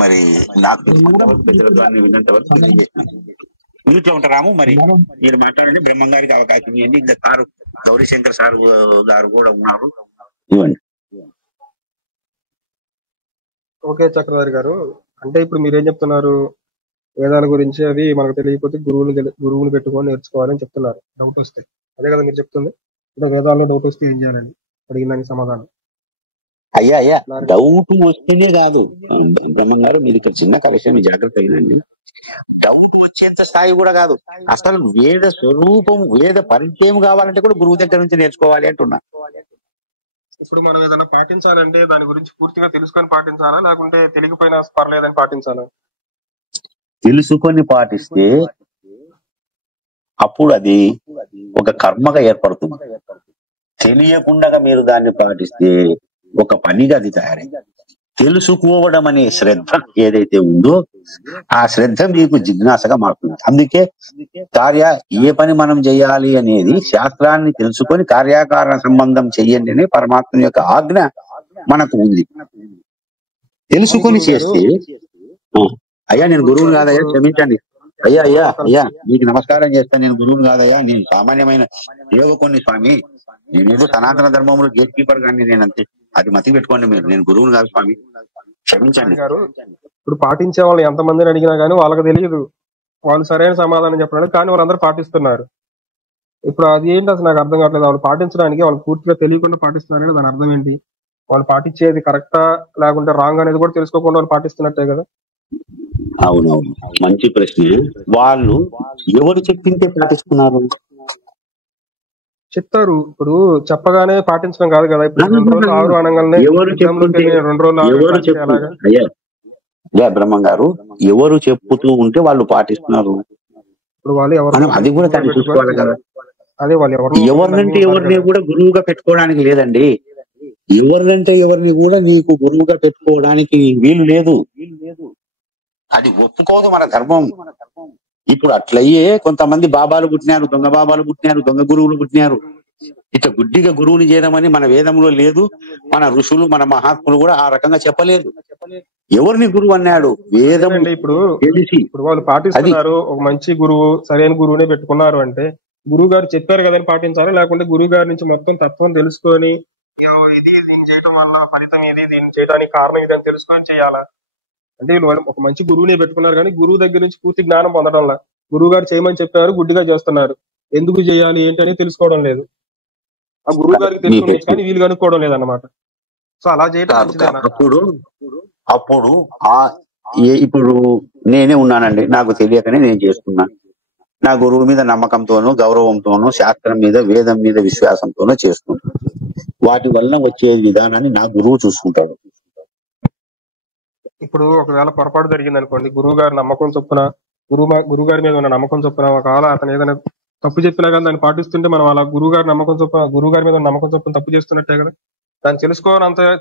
మరి నాకు తెలిసినంత వరకు పెద్దల ద్వారా విన్నంత వరకు తెలియజేసినాను. ఇంట్లో ఉంటారాము, మరి మీరు మాట్లాడండి, బ్రహ్మం గారికి అవకాశం ఇవ్వండి. ఇంకా సారు గౌరీశంకర్ సారు గారు కూడా ఉన్నారు, ఇవ్వండి. ఓకే చక్రధారి గారు, అంటే ఇప్పుడు మీరేం చెప్తున్నారు, వేదాల గురించి అవి మనకు తెలియకపోతే గురువుని పెట్టుకొని నేర్చుకోవాలని చెప్తున్నారు, డౌట్ వస్తే. అదే కదా మీరు చెప్తుంది? ఇప్పుడు వేదాల్లో డౌట్ వస్తే ఏం చేయాలని అడిగిన దానికి సమాధానం. అయ్యా డౌట్ వస్తేనే కాదు బ్రహ్మం గారు, మీరు ఇక్కడ చిన్న విషయం జాగ్రత్త అయ్యిందండి. డౌట్ వచ్చేంత స్థాయి కూడా కాదు, అసలు వేద స్వరూపం, వేద పరిచయం కావాలంటే కూడా గురువు దగ్గర నుంచి నేర్చుకోవాలి అంటున్నా. ఇప్పుడు మనం ఏదైనా పాటించాలంటే దాని గురించి పూర్తిగా తెలుసుకొని పాటించాలా, లేకుంటే తెలియకపోయినా పర్లేదని పాటించాలా? తెలుసుకొని పాటిస్తే అప్పుడు అది ఒక కర్మగా ఏర్పడుతుంది. తెలియకుండా మీరు దాన్ని పాటిస్తే ఒక పనిగా అది తయారైంది. తెలుసుకోవడం అనే శ్రద్ధ ఏదైతే ఉందో ఆ శ్రద్ధ మీకు జిజ్ఞాసగా మారుతుంది. అందుకే ఏ పని మనం చేయాలి అనేది శాస్త్రాన్ని తెలుసుకొని కార్యాకారణ సంబంధం చెయ్యండి అనే పరమాత్మ యొక్క ఆజ్ఞ మనకు ఉంది. తెలుసుకొని చేస్తే, అయ్యా నేను గురువుని కాదయ్యా, క్షమించండి అయ్యా మీకు నమస్కారం చేస్తాను, నేను గురువుని కాదయ్యా, నేను సామాన్యమైన యోగకుని స్వామి, నేనేదో సనాతన ధర్మంలో గేట్ కీపర్ కానీ నేను అంతే, అది మతి పెట్టుకోండి మీరు, నేను గురువుని కాదు స్వామి, క్షమించండి. ఇప్పుడు పాటించే వాళ్ళు ఎంతమందిని అడిగినా కానీ వాళ్ళకి తెలియదు, వాళ్ళు సరైన సమాధానం చెప్పలేదు, కానీ వాళ్ళందరూ పాటిస్తున్నారు. ఇప్పుడు అది ఏంటి అసలు నాకు అర్థం కావట్లేదు. వాళ్ళు పాటించడానికి వాళ్ళు పూర్తిగా తెలియకుండా పాటిస్తున్నారని దాని అర్థం ఏంటి? వాళ్ళు పాటించేది కరెక్టా లేకుంటే రాంగ్ అనేది కూడా తెలుసుకోకుండా వాళ్ళు పాటిస్తున్నట్టే కదా? అవునవును, మంచి ప్రశ్న. వాళ్ళు ఎవరు చెప్పింటే పాటిస్తున్నారు? చెప్తారు. ఇప్పుడు చెప్పగానే పాటించడం కాదు కదా. ఇప్పుడు 2 రోజులు ఆరు అనగానే ఎవరు ఎగ్జామ్ లోకి చెప్తుంటే వెళ్ళి 2 రోజులు ఆరు ఎవరు రాస్తే చెప్పు ఎలాగా? అయ్యా అయ్యా బ్రహ్మం గారు, ఎవరు చెప్పుతూ ఉంటే వాళ్ళు పాటిస్తున్నారు. ఇప్పుడు వాళ్ళు ఎవరినో మనం అది ఒకరిని కూడా గురువుగా దాన్ని పెట్టుకొని చూసుకోవాలి కదా. అదే వాళ్ళు ఎవరినో ఒకరిని నమ్మి ఎవరినంటే ఉంటారు ఎవరిని కదా. కూడా గురువుగా పెట్టుకోవడానికి లేదండి. ఎవరినంటే ఎవరిని కూడా నీకు గురువుగా పెట్టుకోవడానికి వీలు లేదు. అది ఒప్పుకోదు మన ధర్మం. ఇప్పుడు అట్లయ్యే కొంతమంది బాబాలు పుట్టినారు, దొంగ బాబాలు పుట్టినారు, దొంగ గురువులు పుట్టినారు. ఇట్లా గుడ్డిగా గురువుని చేయడమని మన వేదంలో లేదు. మన ఋషులు మన మహాత్ములు కూడా ఆ రకంగా చెప్పలేదు. ఎవరిని గురువు అన్నాడు? వేదం అదేనండి. ఇప్పుడు తెలిసి ఇప్పుడు వాళ్ళు అది పాటిస్తున్నారు. ఒక మంచి గురువు, సరైన గురువునే పెట్టుకున్నారు అంటే గురువు గారు చెప్పారు కదని పాటించాలా, లేకుంటే గురువు గారి నుంచి మొత్తం తత్వం తెలుసుకొని ఇది దీన్ని చేయడం వల్ల ఫలితం ఇది, దీన్ని చేయడానికి కారణం ఇది అని తెలుసుకొని చేయాలా? అంటే వీళ్ళు ఒక మంచి గురువునే పెట్టుకున్నారు కానీ గురువు దగ్గర నుంచి పూర్తి జ్ఞానం పొందడంలా. గురువు గారు చేయమని చెప్పారు, గుడ్డిగా చేస్తున్నారు. ఎందుకు చేయాలి ఏంటి అనేది తెలుసుకోవడం లేదు. ఆ గురువు గారికి తెలిసి మీకు ఉండొచ్చు కానీ వీళ్ళు కనుక్కోవడం లేదన్నమాట. సో అలా చేయడం కాదు మంచిదేనా? అప్పుడు అప్పుడు ఆ ఇప్పుడు నేనే ఉన్నానండి, నాకు తెలియకనే నేను చేస్తున్నాను. నా గురువు మీద నమ్మకంతోనూ గౌరవంతోనూ శాస్త్రం మీద వేదం మీద విశ్వాసంతోనూ చేస్తున్నాను. వాటి వల్ల వచ్చే విధానాన్ని నా గురువు చూసుకుంటాడు. ఇప్పుడు ఒకవేళ పొరపాటు జరిగింది అనుకోండి, గురువు గారి నమ్మకం చొప్పున గురువు గారి మీద ఉన్న నమ్మకం చొప్పున ఒకవేళ అతను ఏదైనా తప్పు చెప్పినా కానీ దాన్ని పాటిస్తుంటే మనం అలా గురువు గారి నమ్మకం చొప్పున గురువు గారి మీద ఉన్న నమ్మకం చొప్పున తప్పు చేస్తున్నట్టే కదా. దాన్ని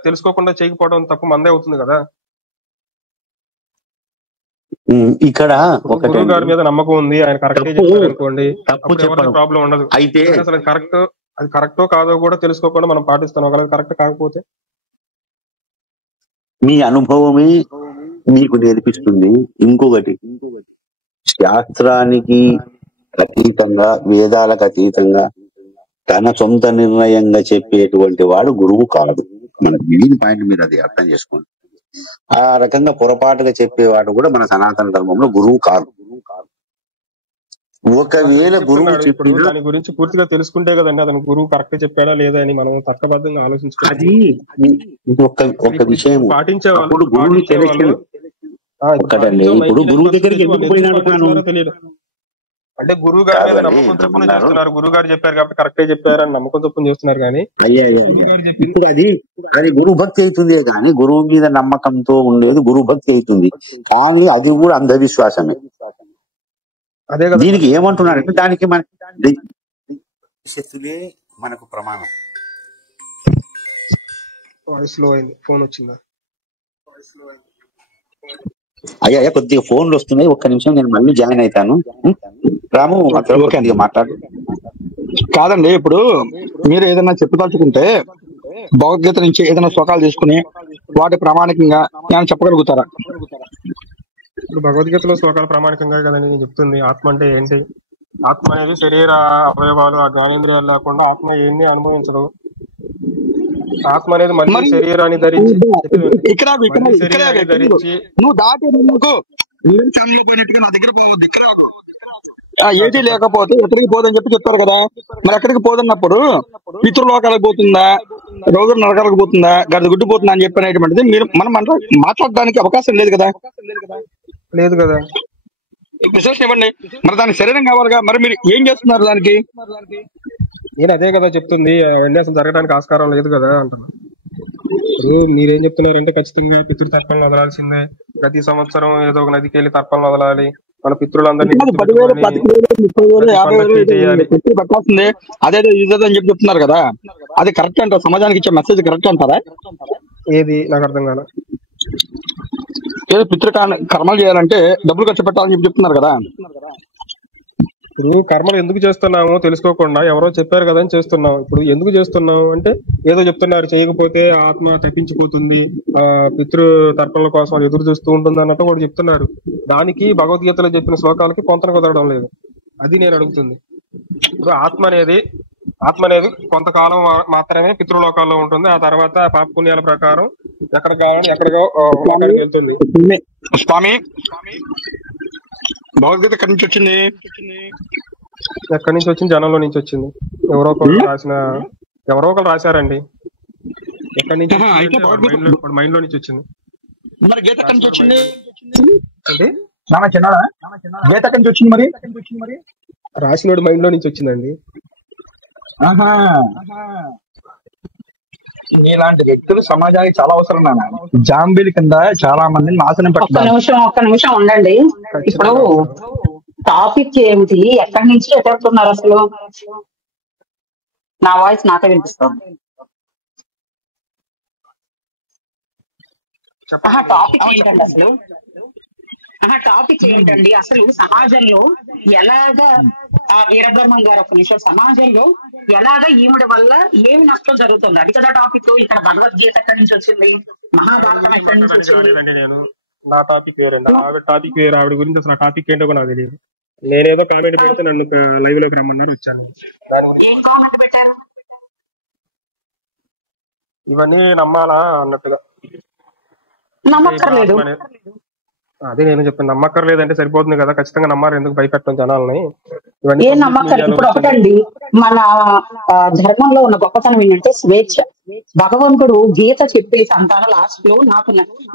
తెలుసుకోకుండా చేయకపోవడం తప్పు మందే అవుతుంది కదా. ఇక్కడ ఇప్పుడు ఒకటి గురువు గారి మీద నమ్మకం ఉంది, ఆయన కరెక్టే తప్పు చెప్తారు అనుకోండి, తప్పు అప్పుడు ఎవరికి చెప్పడం ప్రాబ్లం ఉండదు. అయితే కానీ అసలు అది కరెక్టో కాదో కూడా తెలుసుకోకుండా మనం పాటిస్తాం. ఒకవేళ కరెక్ట్ కాకపోతే మీ అనుభవమే మీకు నేర్పిస్తుంది. ఇంకొకటి, శాస్త్రానికి అతీతంగా వేదాలకు అతీతంగా తన సొంత నిర్ణయంగా చెప్పేటువంటి వాడు గురువు కాదు. మన మెయిన్ పాయింట్ మీరు అది అర్థం చేసుకోండి. ఆ రకంగా పొరపాటుగా చెప్పేవాడు కూడా మన సనాతన ధర్మంలో గురువు కాదు. ఒకవేళ గురువు చెప్తున్నాడు. ఇప్పుడు చెప్పినా దాని గురించి పూర్తిగా తెలుసుకుంటే కదండి అతను గురువు కరెక్ట్ చెప్పాడా లేదా అని మనం తర్కబద్ధంగా ఆలోచించుకోవాలి. అది ఇది ఒక విషయం. పాటించే వాళ్ళు అప్పుడు గురువుని సెలెక్షన్ ఒకటండి. ఇప్పుడు గురువు దగ్గరికి ఎందుకు పోయినాడు తాను? తెలియదు. అంటే గురువు గారి మీద కాదండి నమ్మకం చొప్పున బ్రహ్మం గారు, చేస్తున్నారు. గురువు గారు చెప్పారు కాబట్టి కరెక్టే చెప్పారని నమ్మకం చొప్పున చేస్తున్నారు కానీ అయ్యే గురువు గారు చెప్పింది ఇప్పుడు అది గురువు భక్తి అవుతుంది. కానీ గురువు మీద నమ్మకంతో ఉండేది గురువు భక్తి అవుతుంది. కానీ అది కూడా అంధవిశ్వాసమే. అదే కదా. దీనికి ఏమంటున్నారంటే దానికి మన శక్తులే మనకు ప్రమాణం. వాయిస్ లో అయింది, ఫోన్ వచ్చిందా? అయ్యా కొద్దిగా ఫోన్లు వస్తున్నాయి, ఒక్క నిమిషం నేను మళ్ళీ జాయిన్ అవుతాను. రాము అక్కడ ఓకే అండి. కొద్దిగా మాట్లాడు. కాదండి, ఇప్పుడు మీరు ఏదైనా చెప్పదలుచుకుంటే భగవద్గీత నుంచి ఏదైనా శ్లోకాలు తీసుకుని వాటి ప్రామాణికంగా నేను చెప్పగలుగుతారా? ఇప్పుడు భగవద్గీతలో శ్లోకాలు ప్రామాణికంగా కదండి నేను చెప్తుంది. ఆత్మ అంటే ఏంటి? ఆత్మ అనేది శరీర అవయవాలు, ఆ జ్ఞానేంద్రియాలు లేకుండా ఆత్మ ఏంటి అనుభవించదు. ఆత్మ అనేది మళ్ళీ మరి శరీరాన్ని ధరించి ఇక్కడ మళ్ళీ శరీరాన్ని ధరించి నువ్వు దాటి నాకు నా దగ్గర పోవద్దు, ఇక్కడ రాదు. ఏది లేకపోతే ఎక్కడికి పోదని చెప్పి చెప్తారు కదా. మరి ఎక్కడికి పోదన్నప్పుడు పితృలోకాలకు పోతుందా, రోగులు నరకాలకు పోతుందా, గడ్డ గుడ్డు పోతుందా అని చెప్పినటువంటిది మీరు మనం మాట్లాడడానికి అవకాశం లేదు కదా. లేదు కదా. విశేషం ఇవ్వండి. మరి దానికి శరీరం కావాలిగా. మరి మీరు ఏం చేస్తున్నారు దానికి? నేను అదే కదా చెప్తుంది. అవన్నీ అసలు జరగడానికి ఆస్కారం లేదు కదా అంటున్నా. మీరేం చెప్తున్నారంటే ఖచ్చితంగా పితృ తర్పణలు వదలాల్సిందే. ప్రతి సంవత్సరం ఏదో ఒక నదికి వెళ్ళి తర్పణలు వదలాలి. మన పితృలందరినీ 10,000, 10,000, 30,000, 50,000 పెట్టాల్సిందే. అదేదో ఇదేదో అని చెప్పి చెప్తున్నారు కదా. అది కరెక్ట్ అంటారా? సమాజానికి ఇచ్చే మెసేజ్ కరెక్ట్ అంటారా? ఏది నాకు అర్థం కాదు. ఏదో పితృ కర్మలు చేయాలంటే డబ్బులు ఖర్చు పెట్టాలని చెప్పి చెప్తున్నారు కదా. ఇప్పుడు కర్మలు ఎందుకు చేస్తున్నాము తెలుసుకోకుండా ఎవరో చెప్పారు కదా అని చేస్తున్నాం. ఇప్పుడు ఎందుకు చేస్తున్నాం అంటే ఏదో చెప్తున్నారు, చేయకపోతే ఆత్మ తప్పించిపోతుంది, పితృ తర్పణల కోసం ఎదురు చూస్తూ ఉంటుంది అన్నట్టు కూడా చెప్తున్నారు. దానికి భగవద్గీతలో చెప్పిన శ్లోకాలకి పొంతన కుదరడం లేదు. అది నేను అడుగుతుంది. ఇప్పుడు ఆత్మ అనేది కొంతకాలం మాత్రమే పితృలోకాల్లో ఉంటుంది. ఆ తర్వాత పాపపుణ్యాల ప్రకారం ఎక్కడికి కావాలని ఎక్కడికో లోకానికి వెళ్తుంది. స్వామి, భగవద్గీత ఎక్కడి నుంచి వచ్చింది? ఎక్కడి నుంచి వచ్చింది? జనంలో నుంచి వచ్చింది. ఎవరో ఒకరు రాశారండి. ఎక్కడి నుంచి మైండ్ లో నుంచి వచ్చింది. మరి గీత ఎక్కడి నుంచి వచ్చింది? అంటే గీత ఎక్కడి నుంచి వచ్చింది? మరి రాసినోడు మైండ్ లో నుంచి వచ్చిందండి. ఆహా, నీలాంటి వ్యక్తులు సమాజానికి చాలా అవసరం నాన్న. జాంబీల కింద చాలా మందిని నాశనం ఒక్క పెట్టడానికి. నిమిషం ఉండండి. ఇప్పుడు ఖచ్చితంగా అవసరం. టాపిక్ ఏమిటి, ఎక్కడి నుంచి ఎదుగుతున్నారు అసలు? నా వాయిస్ నాకే వినిపిస్తుంది. చెప్పండి. టాపిక్ ఏంటండి అసలు? టాపిక్ ఏంటండి అసలు? సమాజంలో ఎలాగా వీరబ్రహ్మం గారు, ఒక నిమిషం, సమాజంలో ఎలాగా ఈవిడ వల్ల ఏమి నష్టం జరుగుతుంది, అది కదా టాపిక్. ఇక్కడ భగవద్గీత ఎక్కడి నుంచి వచ్చింది, దాని మహాభారతం గురించి ఎక్కడి నుంచి మాట్లాడడానికి వచ్చింది? రాలేదండి నేను. నా టాపిక్ వేరండి, ఆవిడ టాపిక్ వేరు. ఆవిడ గురించి అసలు ఆ టాపిక్ ఏంటో కూడా నాకు తెలియదు. నేనేదో కామెంట్ పెడితే నన్ను లైవ్ లోకి రమ్మన్నారు, వచ్చాను. దాని గురించి ఏం కామెంట్ పెట్టారు? ఇవన్నీ నమ్మాలా అన్నట్టుగా. అంటే ఇప్పుడు నమ్మక్కర్లేదు. ఆత్మ అదే నేను చెప్పాను, నమ్మక్కర్లేదంటే సరిపోతుంది కదా, ఖచ్చితంగా నమ్మారు, ఎందుకు భయపెట్టడం జనాలని. ఇవన్నీ ఏం పబ్లిక్ నమ్మక్కర్లేదు. మీడియాలో ఇప్పుడు వచ్చింది. ఒకటండి, మన ధర్మంలో ఉన్న గొప్పతనం ఏంటంటే స్వేచ్ఛ. భగవంతుడు గీత చెప్పేసి అంటాను లాస్ట్ లో,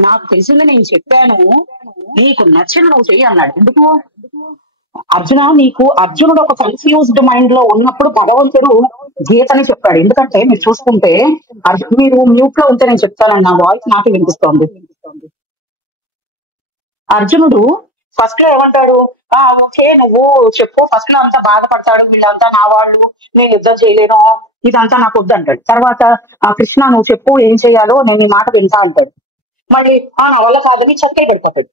నాకు తెలిసింది నేను చెప్పాను, నీకు నచ్చిన నువ్వు చెయ్యి అన్నాడు. ఎందుకు? అర్జునుడు ఒక కన్ఫ్యూజ్డ్ మైండ్ లో ఉన్నప్పుడు భగవంతుడు గీతని చెప్పాడు. ఎందుకంటే మీరు చూసుకుంటే, మీరు మ్యూట్ లో ఉంటే నేను చెప్తానండి, నా వాయిస్ నాకే వినిపిస్తోంది. అర్జునుడు ఫస్ట్ లో ఏమంటాడు, ఓకే నువ్వు చెప్పు. ఫస్ట్ లో అంతా బాధపడతాడు, వీళ్ళంతా నా వాళ్ళు, నేను యుద్ధం చేయలేను, ఇదంతా నాకు వద్దు అంటాడు. తర్వాత కృష్ణ నువ్వు చెప్పు ఏం చేయాలో, నేను ఈ మాట వింటా అంటాడు. మళ్ళీ నా వల్ల కాదని చక్కై పెడతాడు.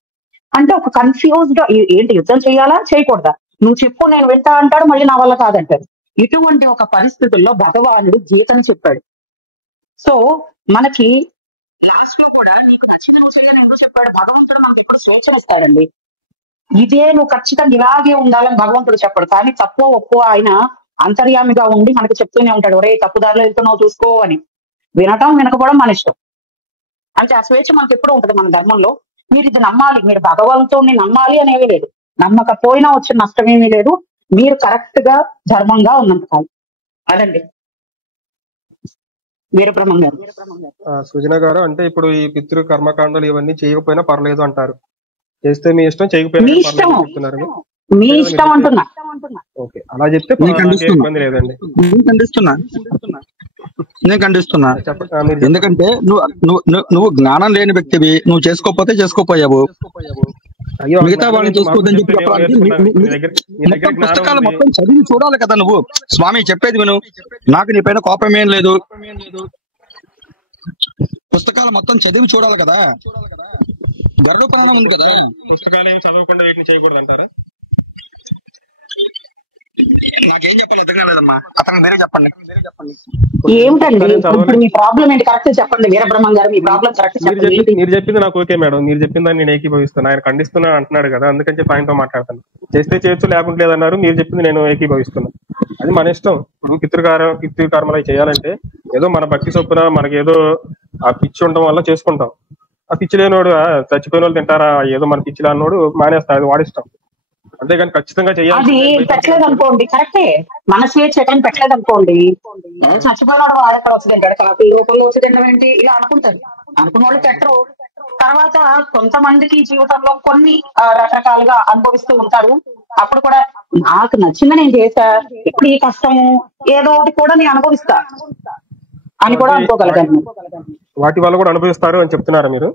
అంటే ఒక కన్ఫ్యూజ్డ్, ఏంటి యుద్ధం చేయాలా చేయకూడదా, నువ్వు చెప్పు నేను వింటా అంటాడు, మళ్ళీ నా వల్ల కాదంటాడు. ఇటువంటి ఒక పరిస్థితుల్లో భగవానుడు గీతని చెప్పాడు. సో మనకి లాస్ట్ లో కూడా నీకు నచ్చినట్టు చేయాలని ఎందుకు చెప్పాడు? భగవంతుడు మనకి ఇప్పుడు స్వేచ్ఛ ఇస్తాడండి. ఇదే నువ్వు ఖచ్చితంగా ఇలాగే ఉండాలని భగవంతుడు చెప్పాడు. కానీ తక్కువ ఒప్పువ ఆయన అంతర్యామిగా ఉండి మనకు చెప్తూనే ఉంటాడు, ఒరే తప్పుదారిలో వెళ్తున్నావు చూసుకో అని. వినటం వినకపోవడం మన ఇష్టం. అంటే ఆ స్వేచ్ఛ మనకి ఎప్పుడు ఉంటుంది మన ధర్మంలో. మీరు ఇది నమ్మాలి, మీరు భగవంతుడిని నమ్మాలి అనేవి లేదు, నమ్మకపోయినా వచ్చిన నష్టమేమీ లేదు, మీరు కరెక్ట్ గా ధర్మంగా ఉన్నంత కాదు. అదండి వీరబ్రహ్మం గారు. సృజన గారు, అంటే ఇప్పుడు ఈ పితృ కర్మకాండాలు ఇవన్నీ చేయకపోయినా పర్లేదు అంటారు. చేస్తే మీ ఇష్టం, చేయకపోయినా మీ పర్లేదు ఇష్టం, అని చెప్తున్నారు. మీ ఇష్టం అంటున్నా. ఓకే, అలా చెప్తే నేను నాకే ఖండిస్తున్నా, ఇబ్బంది లేదండి. నేను ఖండిస్తున్నా. చెప్పండి. మీరు చెప్పండి. ఎందుకంటే నువ్వు జ్ఞానం లేని వ్యక్తివి, నువ్వు చేసుకోకపోతే చేసుకోపోయావు. అయ్యో, మిగతా జ్ఞానం వాళ్ళని ఏంటి, మాకు చేసుకోవద్దని చెప్పి చెప్తే మేము చెప్పడానికి నేర్చుకున్నాం. మీ మొత్తం దగ్గర జ్ఞానం పుస్తకాలు ఉంది. మొత్తం చదివి చూడాలి కదా నువ్వు. స్వామి చెప్పేది విను, నాకు నీ పైన కోపం ఏం లేదు, పుస్తకాలు మొత్తం చదివి చూడాలి కదా. గరుడ పురాణం ఉంది కదా. పుస్తకాలు ఏమి చదవకుండా వీటిని చేయకూడదు అంటారా? నాకేం చెప్పాలి అర్థం కాలేదమ్మా, అతను మీరే చెప్పండి. ఏమిటండి పుస్తకాలు ఇప్పుడు చదవలేదు. మీ ప్రాబ్లం ఏంటి కరెక్ట్ చెప్పండి వీరబ్రహ్మం గారు, మీ ప్రాబ్లం కరెక్ట్ చెప్పండి. మీరు చెప్పింది నాకు ఓకే మేడం, మీరు చెప్పిందని నేను ఏకీభవిస్తున్నా. ఆయన ఖండిస్తున్నా అంటున్నాడు కదా, అందుకని చెప్పి ఆయనతో మాట్లాడతాను. చేస్తే చేయొచ్చు, లేకుంటే లేదన్నారు. మీరు చెప్పింది నేను ఏకీభవిస్తున్నా. అది మన ఇష్టం. ఇప్పుడు పితృకర్మలు చేయాలంటే ఏదో మన భక్తి చొప్పున మనకేదో ఆ పిచ్చి ఉండడం వల్ల చేసుకుంటాం. ఆ పిచ్చి లేనివాడు చచ్చిపోయిన వాళ్ళు తింటారా, ఏదో మన పిచ్చి లేనివాడు మానేస్తాడు, అది వాడిష్టం. అంతేగాని ఖచ్చితంగా అది చేయాలి పెట్టలేదు అనుకోండి, కరెక్టే, మన స్వేచ్ఛ ఎక్కడ పెట్టలేదు అనుకోండి, చచ్చిపోయినాడు వాడు ఎక్కడ వచ్చి తింటాడు, కాఫీ రూపంలో వచ్చి తినడం ఏంటి, ఇలా అనుకుంటాడు. అనుకున్న వాళ్ళు పెట్టరు. తర్వాత కొంతమందికి జీవితంలో కొన్ని రకరకాలుగా అనుభవిస్తూ ఉంటారు. అప్పుడు కూడా నాకు నచ్చింది నేను చేశా, ఇప్పుడు ఈ కష్టము ఏదో ఒకటి కూడా నేను అనుభవిస్తా అని కూడా అనుకోగలగాను. వాటి వల్ల కూడా అనుభవిస్తారు అని చెప్తున్నారా మీరు?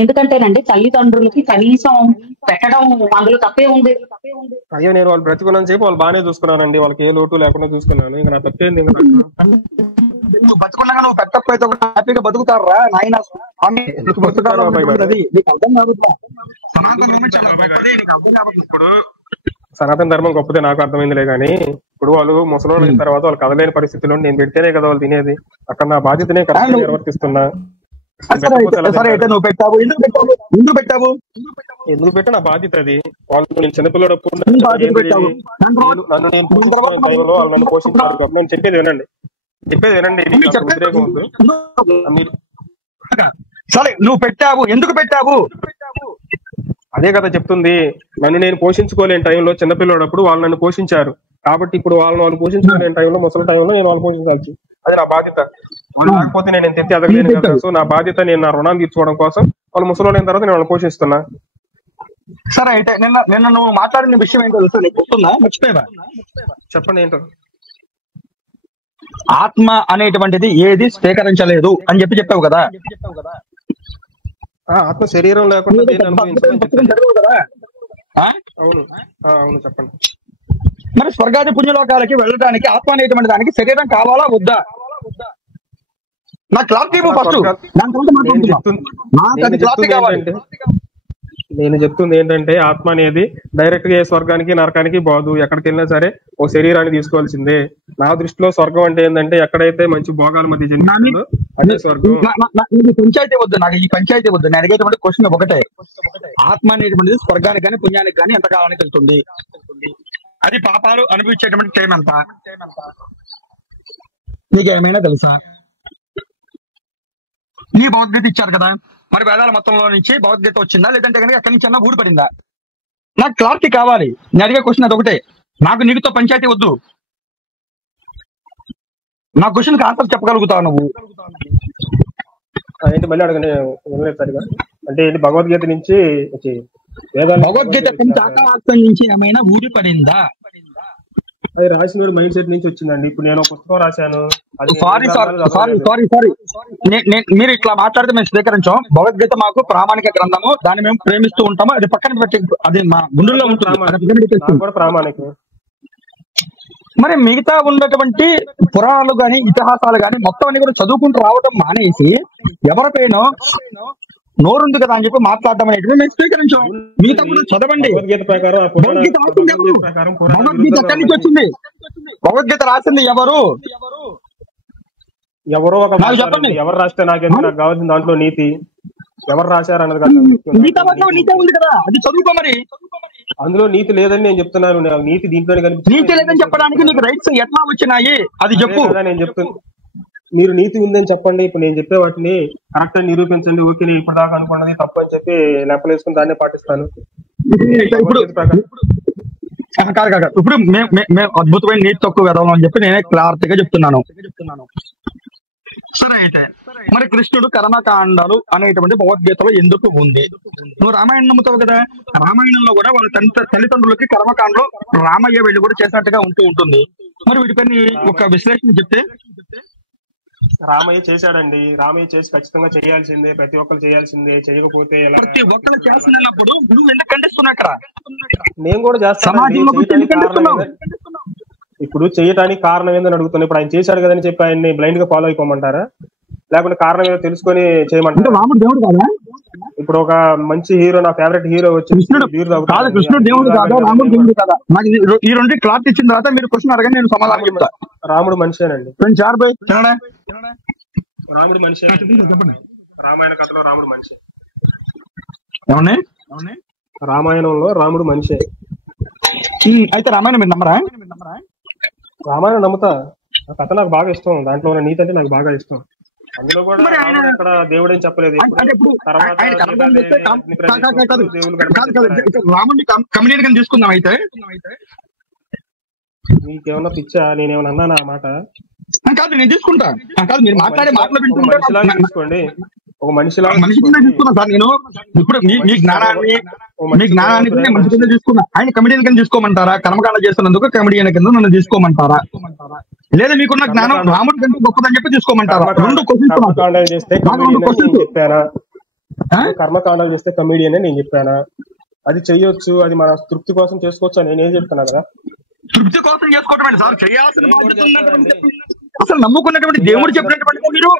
ఎందుకంటేనండి తల్లిదండ్రులకి కనీసం పెట్టడం అందులో తప్పే ఉంది. అయ్యో, నేను వాళ్ళు బ్రతుకున్నాను చెప్పి వాళ్ళు బాగానే చూసుకున్నానండి, వాళ్ళకి ఏ లోటు లేకుండా చూసుకున్నాను, ఇంకా నా తప్పేంది? ఇంకా నువ్వు బతుకున్నాగా నువ్వు పెట్టకపోతే కూడా హ్యాపీగా బతుకుతారా నాయన స్వామి? ఎందుకు బతుకుతారు బాబాయ్ గారు? అది నీకు అర్థం కావద్దా? ఇప్పుడు సనాతన ధర్మం గొప్పదే, నాకు అర్థమైందిలే. కానీ ఇప్పుడు వాళ్ళు ముసలోళ్ళు అయిన తర్వాత వాళ్ళు కదలేని పరిస్థితిలో నేను పెడితేనే కదా వాళ్ళు తినేది. అక్కడ నా బాధ్యతనే కరెక్ట్ నిర్వర్తిస్తున్నా. సరే అయితే నువ్వు పెట్టావు, ఎందుకు పెట్టావు? ఎందుకు పెట్టా, నా బాధ్యత అది. వాళ్ళు నేను చిన్నపిల్లడప్పుడు నన్ను నేను పోషించుకున్న టైంలో వాళ్ళు నన్ను పోషించారు. నేను చెప్పేది వినండి, మీకు అంత ఉద్రేకం వద్దు. సరే నువ్వు పెట్టావు, ఎందుకు పెట్టావు? అదే కదా చెప్తుంది. నన్ను నేను పోషించుకోలేని టైంలో చిన్నపిల్లడప్పుడు వాళ్ళు నన్ను పోషించారు. కాబట్టి ఇప్పుడు వాళ్ళు పోషించుకోలేని టైంలో, ముసలి టైంలో నేను వాళ్ళు పోషించాల్సి, అది నా బాధ్యత. లేకపోతే నేను తెచ్చి ఎదగలేను కదా. సో నా బాధ్యత, నేను నా రుణాన్ని తీర్చుకోవడం కోసం వాళ్ళు ముసలి అయిన తర్వాత నేను వాళ్ళని పోషిస్తున్నా. సరే అయితే నిన్న నువ్వు మాట్లాడిన విషయం ఏంటో తెలుసా? నీకు గుర్తుందా? మర్చిపోయావా? చెప్పండి ఏంటో. ఆత్మ అనేటువంటిది ఏది స్వీకరించలేదు అని చెప్పావు కదా. ఆత్మ శరీరం లేకుండా దేన్ని అనుభవించదని పుస్తకం చెప్పాను. చదివావు కదా. ఆ? అవును అవును చెప్పండి. మరి స్వర్గాది పుణ్యలోకాలకి వెళ్ళడానికి ఆత్మ అనేటువంటి దానికి శరీరం కావాలా వద్దా? నాకు క్లారిటీ అక్కడ ఫస్ట్, దాని తర్వాత నేను మాట్లాడుతున్నాం. చెప్తుంది నాకు అది నేను క్లారిటీ చెప్తుంది కావాలి. ఏంటంటే నేను చెప్తుంది ఏంటంటే ఆత్మ అనేది డైరెక్ట్ గా ఏ స్వర్గానికి నరకానికి పోదు. ఎక్కడికి వెళ్ళినా సరే ఓ శరీరాన్ని తీసుకోవాల్సిందే. నా దృష్టిలో స్వర్గం అంటే ఏంటంటే ఎక్కడైతే మంచి భోగాల మధ్య జన్మిస్తుందో అదే స్వర్గం. ఈ పంచాయతీ వద్దు, నాకు ఈ పంచాయతీ వద్దు. నేను అడిగేటువంటి క్వశ్చన్ ఒకటే, ఆత్మ అనేటువంటిది స్వర్గానికి కానీ పుణ్యానికి కానీ ఎంత కాలానికి వెళ్తుంది? అది పాపాలు అనుభవించేటువంటి టైం ఎంత? నీకు ఏమైనా తెలుసా? నీ భగవద్గీత ఇచ్చారు కదా, మరి వేదాల మొత్తంలో నుంచి భగవద్గీత వచ్చిందా, లేదంటే కనుక ఎక్కడి నుంచి అన్నా ఊడిపడిందా? నాకు క్లారిటీ కావాలి. నేను అడిగే క్వశ్చన్ అది ఒకటే. నాకు నీకుతో పంచాయతీ వద్దు. నా క్వశ్చన్కి ఆన్సర్ చెప్పగలుగుతావు నువ్వు? ఏంటి మళ్ళీ అడగండి, వినలేదు సరిగా. అంటే ఏంటి భగవద్గీత నుంచి వేదాల భగవద్గీత ఆకాశం నుంచి ఏమైనా ఊడిపడిందా? అది రాసిన మైండ్ సెట్ నుంచి వచ్చిందండి. ఇప్పుడు నేను ఒక పుస్తకం రాశాను, అది సారీ మీరు ఇట్లా మాట్లాడితే మేము స్వీకరించాం. భగవద్గీత మాకు ప్రామాణిక గ్రంథము, దాన్ని మేము ప్రేమిస్తూ ఉంటాము. అది పక్కన పెట్టి అది మా గుండెల్లో ఉంటుంది. నాకు కూడా ప్రామాణికం. మరి మిగతా ఉన్నటువంటి పురాణాలు గాని ఇతిహాసాలు గాని మొత్తం అన్ని కూడా చదువుకుంటూ రావడం మానేసి ఎవరిపైన నోరుంది కదా అని చెప్పి మాట్లాడడం అనేటివి మేము స్వీకరించాం. మిగతా కూడా చదవండి. భగవద్గీత ప్రకారం భగవద్గీత రాసింది ఎవరు? భగవద్గీత ఎక్కడి నుంచి వచ్చింది? భగవద్గీత రాసింది ఎవరు? ఎవరో ఒక చెప్పండి. ఎవరు రాస్తే నాకేందుకు, నాకు కావాల్సిన దాంట్లో నీతి ఎవరు రాశారు అన్నది కాదు. నీతి ఉంది కదా, అది చదువుకో. మరి అందులో నీతి లేదని నేను చెప్తున్నాను. నీతి దీంట్లోనే కనిపిస్తుంది. నీతి లేదని చెప్పడానికి నీకు రైట్స్ ఎట్లా వచ్చినాయి అది చెప్పు. నేను చెప్తున్నా, మీరు నీతి ఉందని చెప్పండి. ఇప్పుడు నేను చెప్పే వాటిని కరెక్ట్ అని నిరూపించండి. ఓకే, నేను ఇప్పుడు దాకా అనుకున్నది తప్పు అని చెప్పి లెక్కలేసుకుని దాన్నే పాటిస్తాను. కాదు ఇప్పుడు మేము అద్భుతమైన నీతి తక్కువ వెదవం అని చెప్పి నేనే క్లారిటీగా చెప్తున్నాను. సరే, అయితే మరి కృష్ణుడు కర్మకాండాలు అనేటువంటి భగవద్గీతలో ఎందుకు ఉంది? నువ్వు రామాయణం నమ్ముతావు కదా, రామాయణంలో కూడా వాళ్ళ తల్లిదండ్రులకి కర్మకాండలు రామయ్య వెళ్ళి కూడా చేసినట్టుగా ఉంటుంది. మరి వీటిపైన ఒక విశ్లేషణ చెప్తే. రామయ్య చేశాడండి, రామయ్య చేసి ఖచ్చితంగా చేయాల్సిందే, ప్రతి ఒక్కరు చేయాల్సిందే. చేయకపోతే ప్రతి ఒక్కరు చేస్తున్నప్పుడు నువ్వు ఎందుకు ఖండిస్తున్నావు? అక్కడ నేను కూడా చేస్తాను. ఇప్పుడు చేయడానికి కారణం ఏందని అడుగుతున్నా. ఇప్పుడు ఆయన చేశాడు కదని చెప్పి ఆయన్ని బ్లైండ్ గా ఫాలో అయిపోమంటారా, లేకుంటే కారణం ఏదో తెలుసుకొని చేయమంటారా? రాముడు దేవుడు కాదా? ఇప్పుడు ఒక మంచి హీరో, నా ఫేవరెట్ హీరో వచ్చి కృష్ణుడు దేవుడు కాదా, రాముడు దేవుడు కాదా? నాకు ఈ రెండు క్లారిటీ ఇచ్చిన తర్వాత మీరు క్వశ్చన్ అడగండి, నేను సమాధానం చెప్తా. రాముడు మనిషేనండి. రాముడు మనిషి. రామాయణ కథలో రాముడు మనిషి. రామాయణంలో రాముడు మనిషే. అయితే రామాయణం మీరు నమ్మరా? రామాయణం నమ్ముతా. ఆ కథ నాకు బాగా ఇష్టం. దాంట్లో ఉన్న నీతి అంటే నాకు బాగా ఇష్టం. అందులో కూడా అక్కడ దేవుడు ఏం చెప్పలేదు. రాముడిని కమిడియన్ గా తీసుకుందాం. అయితే మీకేమన్నా పిచ్చా? నేనేమన్నా అన్నానా ఆ మాట? కాదు, నేను తీసుకుంటా. కాదు, మీరు మాట్లాడే మాటలు మనిషిలాగా తీసుకోండి. ఒక మనిషిలాగా మనిషి కింద తీసుకున్నా సార్ నేను. ఇప్పుడు మీ జ్ఞానాన్ని నేను మనిషి కింద తీసుకున్నా. ఆయన కమిడియన్ కింద తీసుకోమంటారా? కర్మకాండ చేస్తున్నందుకు కమిడియన్ కింద నన్ను తీసుకోమంటారా? లేదా మీకున్న జ్ఞానం రాముడి కంటే గొప్పదని చెప్పి తీసుకోమంటారా? రెండు కర్మకాండాలు చేస్తే చెప్పానా? కర్మకాండాలు చేస్తే కమిడియన్ నేను చెప్పానా? అది చెయ్యొచ్చు, అది మన తృప్తి కోసం చేసుకోవచ్చు అని నేనేం చెప్తున్నా కదా. తృప్తి కోసం చేసుకోవటం సార్ చేయాల్సిన అసలు నమ్ముకున్నటువంటి దేవుడు చెప్పినటువంటి మీరు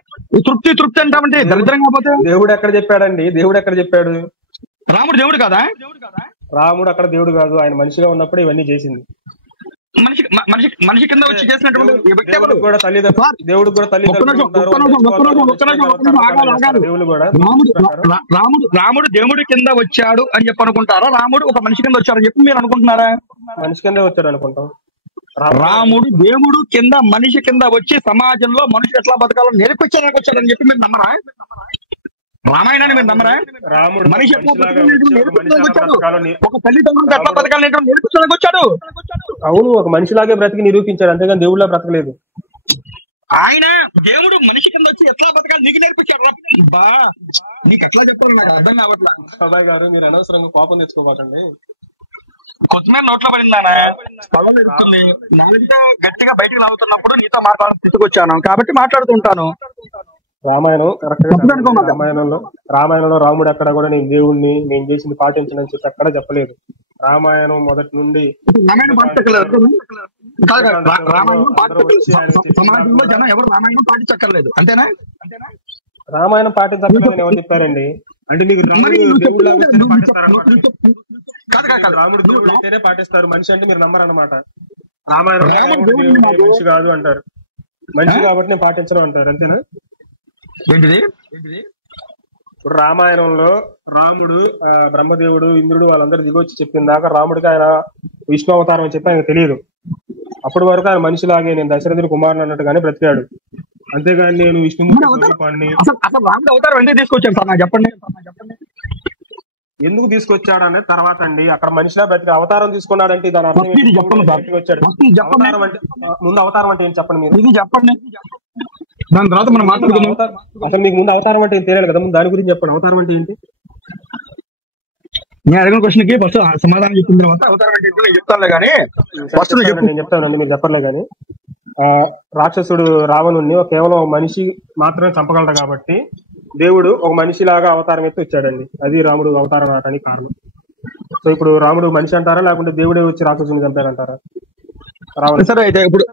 తృప్తి అంటామంటే దరిద్రంగా పోతే. దేవుడు ఎక్కడ చెప్పాడండి? దేవుడు ఎక్కడ చెప్పాడు? రాముడు దేవుడు కాదా? రాముడు అక్కడ దేవుడు కాదు. ఆయన మనిషిగా ఉన్నప్పుడు ఇవన్నీ చేసింది. మనిషి కింద వచ్చి చేసినటువంటి దేవుడు కూడా రాముడు దేవుడి కింద వచ్చాడు అని చెప్పి అనుకుంటారా? రాముడు ఒక మనిషి కింద వచ్చాడని చెప్పి మీరు అనుకుంటున్నారా? మనిషి కింద వచ్చాడు అనుకుంటాం. రాముడు దేవుడు కింద మనిషి కింద వచ్చి సమాజంలో మనిషి ఎట్లా బతకాలో నేర్పించడానికి వచ్చాడని చెప్పి మీరు నమ్మరా? రామాయణాన్ని మీరు నమ్మరా? రాముడు మనిషి ఎట్లా వచ్చాడు, ఒక తల్లిదండ్రులు ఎట్లా బతకాలని నేర్పించడానికి వచ్చాడు. అవును, ఒక మనిషిలాగే బ్రతికి నిరూపించాడు, అంతేగాని దేవుళ్ళ బ్రతకలేదు. ఆయన దేవుడు మనిషి కింద వచ్చి ఎట్లా బతకాలి నీకు నేర్పించాడు. బా నీకు ఎట్లా చెప్పాలి నాకు అర్థం కావట్లా. సదా గారు మీరు అనవసరంగా కోపం తెచ్చుకోబాకండి. కొత్తిమీర నోట్లో పడిందానా పొలం ఎడుతుంది నాలుగుతో గట్టిగా బయటికి లాగుతున్నప్పుడు నీతో మాట్లాడాలని స్థితికి వచ్చాను కాబట్టి మాట్లాడుతుంటాను. రామాయణం కరెక్ట్ గా తప్పుగా చదవండి. అనుకోమాక. రామాయణంలో రాముడు ఎక్కడ కూడా నేను దేవుణ్ణి నేను చేసింది పాటించనని చెప్పి ఎక్కడ చెప్పలేదు. రామాయణం మొదటి నుండి రామాయణం పాటించక్కర్లేదు. కాదు కాదు, రామాయణం అందరూ పాటించక్కర్లేదు. వచ్చి ఆయన చెప్పినా సమాజంలో కూడా జనం ఎవరు రామాయణం పాటించక్కర్లేదు, అంతేనా? రామాయణం పాటించక్కర్లేదని ఎవరు చెప్పారండి? అంటే మీకు మరి రాముడు నువ్వు దేవుళ్ళ చెప్తున్నావు కదా, వస్తేనే నువ్వు పాటిస్తారనమాట. కాదు కాదు కాదు, రాముడు నువ్వు దేవుడు అయితేనే పాటిస్తారు, మనిషి అంటే మీరు నమ్మరన్నమాట. రామాయణంలో రాముడు రాముడు దేవుడు దేవుడు మాకు మనిషి కాదు అంటారు. మనిషి కాబట్టి నేను పాటించడం అంటారు, అంతేనా? ఏంటిది? ఇప్పుడు రామాయణంలో రాముడు బ్రహ్మదేవుడు ఇంద్రుడు వాళ్ళందరూ దిగొచ్చి చెప్పిన దాకా రాముడికి ఆయన విష్ణు అవతారం అని చెప్పి ఆయనకు తెలియదు. అప్పటి వరకు ఆయన మనిషిలాగే నేను దశరథుడి కుమారుని అన్నట్టుగానే బ్రతికాడు. అంతేగాని నేను మరి విష్ణుమూర్తి అవతారం స్వరూపాన్ని అసలు రాముడు అవతారం ఎందుకు తీసుకొచ్చారు సార్ నాకు చెప్పండి. ఎందుకు తీసుకొచ్చాడు అనేది తర్వాత అండి. అక్కడ మనిషిలా బ్రతికి అవతారం తీసుకున్నాడంటే దాని అర్థం ఫస్ట్ ఇది ఏంటి? చెప్పండి దేవుడు సార్, బయటకు వచ్చాడు. ఫస్ట్ ఇది చెప్పండి, అవతారం అంటే ముందు అవతారం అంటే ఏంటి చెప్పండి మీరు. ఇది చెప్పండి, దాని తర్వాత మనం మాట్లాడుకుందాం. అవతారం అసలు మీకు ముందు అవతారం అంటే ఏం తెలియాలి కదా, ముందు దాని గురించి చెప్పండి. అవతారం అంటే ఏంటి? నేను అడిగిన క్వశ్చన్ కి ఫస్ట్ సమాధానం చెప్పిన తర్వాత అవతారం అంటే ఏంటో నేను చెప్తానులే కానీ ఫస్ట్ నువ్వు చెప్పు. నేను చెప్తానండి, మీరు చెప్పలే కానీ రాక్షసుడు రావణుణ్ణి కేవలం ఒక మనిషి మాత్రమే చంపగలడు కాబట్టి దేవుడు ఒక మనిషిలాగా అవతారం ఎత్తి వచ్చాడండి. అది రాముడు అవతారం రావడానికి కారణం. సో ఇప్పుడు రాముడు మనిషి అంటారా లేకుంటే దేవుడే వచ్చి రాక్షసుని చంపారంటారా? రావణుడు సరే అయితే ఇప్పుడు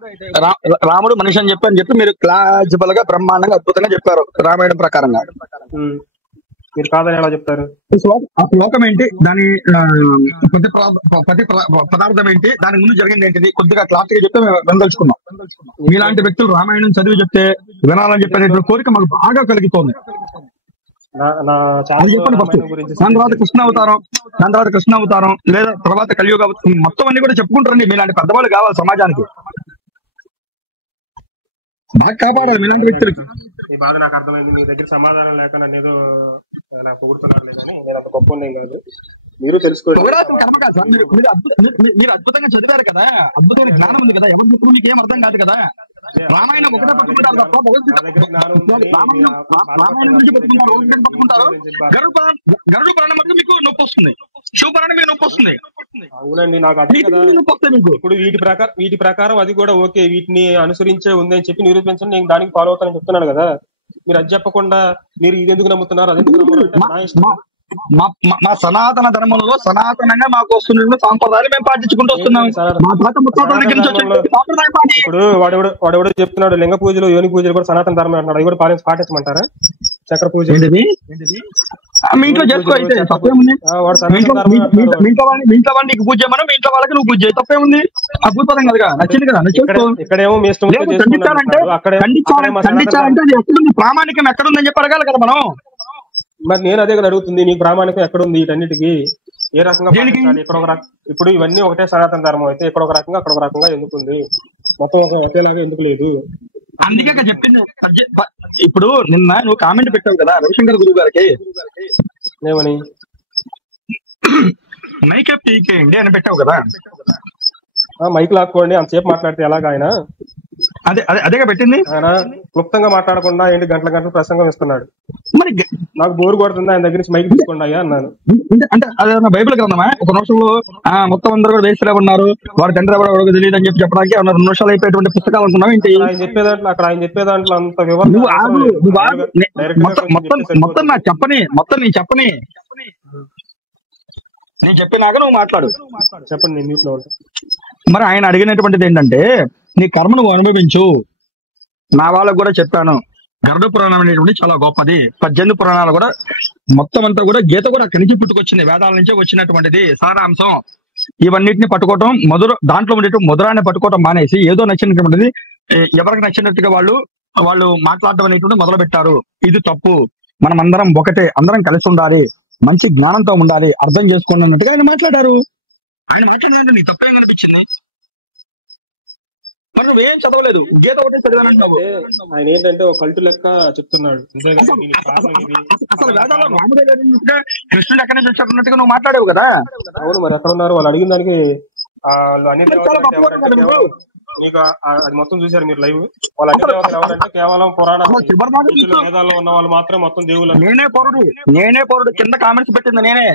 రాముడు మనిషి అని చెప్పి మీరు క్లాజిబుల్ గా బ్రహ్మాండంగా అద్భుతంగా చెప్పారు రామాయణం ప్రకారంగా. మీరు కాదని ఎలా చెప్తారు? ఆ శ్లోకం ఏంటి, దాని ప్రతి పదార్థం ఏంటి, దాని ముందు జరిగింది ఏంటిది కొద్దిగా క్లాస్ గా చెప్తే మేము వినదలుచుకున్నాం. మీలాంటి వ్యక్తులు రామాయణం చదివి చెప్తే వినాలని చెప్పేటువంటి కోరిక మాకు బాగా కలిగిపోతుంది. అది చెప్పండి ఫస్ట్. దాని తర్వాత కృష్ణ అవతారం లేదా తర్వాత కలియుగ అవతారం మొత్తం అన్ని కూడా చెప్పుకుంటారండి. మీలాంటి పెద్దవాళ్ళు కావాలి సమాజానికి, బాగా కాపాడాలి మీలాంటి వ్యక్తులకి. ఈ బాధ నాకు అర్థమైంది. మీ దగ్గర సమాధానం లేక నన్ను ఏదో నాకు పొగుడుతున్నారు లేదని నేను అంత గొప్ప ఏం కాదు. మీరు తెలుసుకోండి. మీరు అద్భుతంగా చదివారు కదా, అద్భుతమైన జ్ఞానం ఉంది కదా, ఎవరు చెప్పిన మీకు ఏం అర్థం కాదు కదా. రామాయణం ఒకటే పట్టుకుంటారు తప్ప రామాయణం గురించి పట్టుకుంటారు, ఒకటి పట్టుకుంటారు. గరుడు పురాణం మధ్య మీకు నొప్పి వస్తుంది, శివపురాణం మీకు నొప్పి వస్తుంది. అవునండి, నాకు అర్థం కదా. ఇప్పుడు వీటి ప్రకారం అది కూడా ఓకే, వీటిని అనుసరించే ఉంది అని చెప్పి నిరూపించండి, నేను దానికి ఫాలో అవుతానని చెప్తున్నాను కదా. మీరు అది చెప్పకుండా మీరు ఇది ఎందుకు నమ్ముతున్నారు అది ఎందుకు నమ్ముతున్నారు? మా సనాతన ధర్మంలో సనాతనంగా మాకు వస్తున్న సాంప్రదాయాలు మేము పాటించుకుంటూ వస్తున్నాం. ఇప్పుడు వాడెవడో చెప్తున్నాడు లింగ పూజలు యోని పూజలు కూడా సనాతన ధర్మం అంటున్నాడు. అవి కూడా పాటించమంటారా? చక్ర పూజ మీ ఇంట్లో చేసుకో, అయితే తప్పేముంది? మీ ఇంట్లో వాళ్ళు నీకు పూజ చేయమని మీ ఇంట్లో వాళ్ళకి నువ్వు పూజ చేయి, తప్పేముంది? అద్భుతం కదా, నచ్చింది కదా, ఇక్కడేమో మీ ఇష్టం ఖండించాలంటే అది ఎక్కడుంది, ప్రామాణికం ఎక్కడుందని చెప్పి అడగాలి కదా మనం. మరి నేను అదే కదా అడుగుతుంది, నీకు ప్రామాణికం ఎక్కడుంది వీటన్నిటికీ? ఏ రకంగా పాటించాలి? ఇక్కడ ఒక ఇప్పుడు ఇవన్నీ ఒకటే సనాతన ధర్మం అయితే ఇక్కడ ఒక రకంగా అక్కడ ఒక రకంగా ఎందుకుంది? మొత్తం ఒకేలాగా ఎందుకు లేదు? అందుకే చెప్పింది. ఇప్పుడు నిన్న నువ్వు కామెంట్ పెట్టావు కదా రవిశంకర్ గురువు గారికి, ఏమని? మైక్ పీకేయండి అని పెట్టావు కదా. మైక్ లాక్కోండి అంతసేపు మాట్లాడితే ఎలాగ? ఆయన అదేగా పెట్టింది. ఆయన క్లుప్తంగా మాట్లాడకుండా ఏంటి గంటల ప్రసంగం ఇస్తున్నాడు. మరి నాకు బోరు కొడుతుంది, ఆయన దగ్గర నుంచి మైక్ తీసుకోండి అయ్యా అన్నాను. అంటే అదేమన్నా బైబిల్ గ్రంథమా? ఒక నిమిషంలో మొత్తం అందరూ కూడా వేసిలా ఉన్నారు, వాడి తండ్రి ఎవరో తెలియదు అని చెప్పడానికి 2 నిమిషాలు అయిపోయేటువంటి పుస్తకాలు అనుకున్నావు ఏంటి? ఆయన చెప్పేదాంట్లో అంత వివరణ మొత్తం నాకు చెప్పని, నేను చెప్పినాక నువ్వు మాట్లాడు. చెప్పండి, నేను మ్యూట్లో ఉంటాను. మరి ఆయన అడిగినటువంటిది ఏంటంటే నీ కర్మ నువ్వు అనుభవించు. నా వాళ్ళకు కూడా చెప్పాను, గరుడ పురాణం అనేటువంటి చాలా గొప్పది. 18 పురాణాలు కూడా మొత్తం అంతా కూడా గీత కూడా అక్కడి నుంచి పుట్టుకొచ్చింది, వేదాల నుంచే వచ్చినటువంటిది సారాంశం. ఇవన్నిటిని పట్టుకోవటం దాంట్లో ఉండేటువంటి మధురాన్ని పట్టుకోవటం మానేసి ఏదో నచ్చినటువంటిది ఎవరికి నచ్చినట్టుగా వాళ్ళు మాట్లాడటం అనేటువంటి మొదలు పెట్టారు. ఇది తప్పు. మనం అందరం ఒకటే, అందరం కలిసి ఉండాలి, మంచి జ్ఞానంతో ఉండాలి, అర్థం చేసుకోండి అన్నట్టుగా ఆయన మాట్లాడారు. ఆయన మాట్లాడేది నీకు తప్పేం అనిపించింది? మరి నువ్వేం చదవలేదు, గీత ఒకటే చదివానంటున్నావు. ఆయన ఏంటంటే ఒక కల్టు లెక్క చెప్తున్నాడు. అసలు వేదాల్లో రాముడే లేదన్నట్టుగా కృష్ణుడు ఎక్కడి నుంచి వచ్చారన్నట్టుగా నువ్వు మాట్లాడావు కదా. అవును, మరి ఎక్కడ ఉన్నారు వాళ్ళు? అడిగిన దానికి మీకు అది మొత్తం చూసారు మీరు లైవ్. వాళ్ళు అన్ని దేవతలు ఎవరంటే కేవలం పురాణాలు వేదాల్లో ఉన్న వాళ్ళు మాత్రం మొత్తం దేవుళ్ళు. నేనే పౌరుడు కింద కామెంట్స్ పెట్టింది నేనే.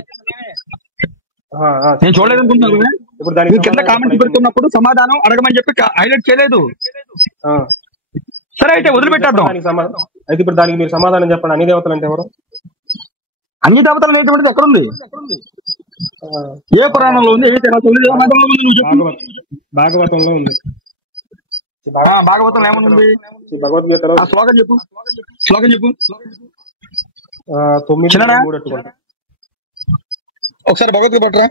నేను చూడలేదు అనుకుంటున్నాను. ఇప్పుడు దానికి నువ్వు కింద సమాధానం కామెంట్స్ చెప్పండి. పెడుతున్నప్పుడు సమాధానం అడగమని చెప్పి హైలైట్ చేయలేదు. ఆ. సరే అయితే వదిలిపెట్టేద్దాం. దానికి అయితే ఇప్పుడు దానికి మీరు సమాధానం చెప్పండి. అన్ని దేవతలు అంటే ఎవరు? అన్ని దేవతలు అనేటువంటిది ఎక్కడుంది? ఆ, ఏ పురాణంలో ఉంది? ఏ తెరాసంలో ఉంది? ఏ మతంలో ఉంది? నువ్వు చెప్పు. భాగవతంలో ఉంది. భాగవతంలో ఏమనుంది? భగవద్గీతలో శ్లోకం చెప్పు. శ్లోకం చెప్పు. 9:3 అట్టుకుంటా. ఒకసారి భగవద్గీత పట్టరా.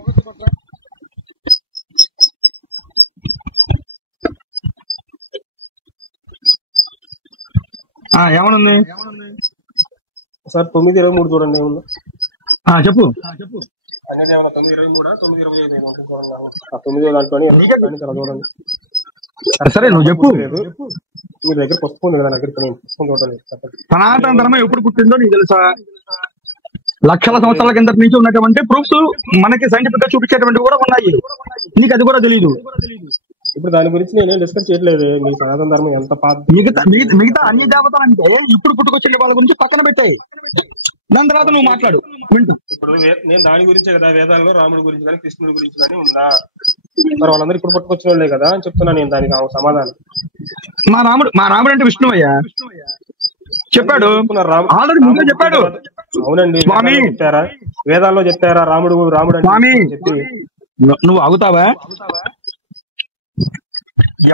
ఏమనుంది? సార్ 9:23 చూడండి. ఏముంది? చెప్పు. అన్ని దేవతలు 9:23, 9:25 9 దాంట్లోనే చూడండి. సరే నువ్వు చెప్పు. మీ దగ్గర పుస్తకం ఉంది కదా, నా దగ్గర పుస్తకం చూడండి. సనాతన ధర్మం ఎప్పుడు పుట్టిందో నీకు తెలుసా? లక్షల సంవత్సరాల కింద నుంచి ఉన్నటువంటి ప్రూఫ్స్ మనకి సైంటిఫిక్ గా చూపించేటువంటివి కూడా ఉన్నాయి. నీకు అది కూడా తెలియదు. ఇప్పుడు దాని గురించి నేనేం డిస్కస్ చేయట్లేదు. మీ సనాతన ధర్మం ఎంత మిగతా అన్ని దేవతలు అంటే ఇప్పుడు పుట్టుకొచ్చే వాళ్ళ గురించి పక్కన పెట్టాయి. దాని తర్వాత నువ్వు మాట్లాడు, వింటా. ఇప్పుడు నేను దాని గురించే కదా, వేదాల్లో రాముడి గురించి కానీ కృష్ణుడి గురించి కానీ ఉందా? మరి వాళ్ళందరూ ఇప్పుడు పుట్టుకొచ్చిన వాళ్ళే కదా అని చెప్తున్నా నేను. దానికి సమాధానం మా రాముడు అంటే విష్ణువయ్యా చెప్పాడు. ఆల్రెడీ ముందే చెప్పాడు. అవునండి, చెప్పారా? వేదాల్లో చెప్పారా రాముడు స్వామి? చెప్పి నువ్వు ఆగుతావా?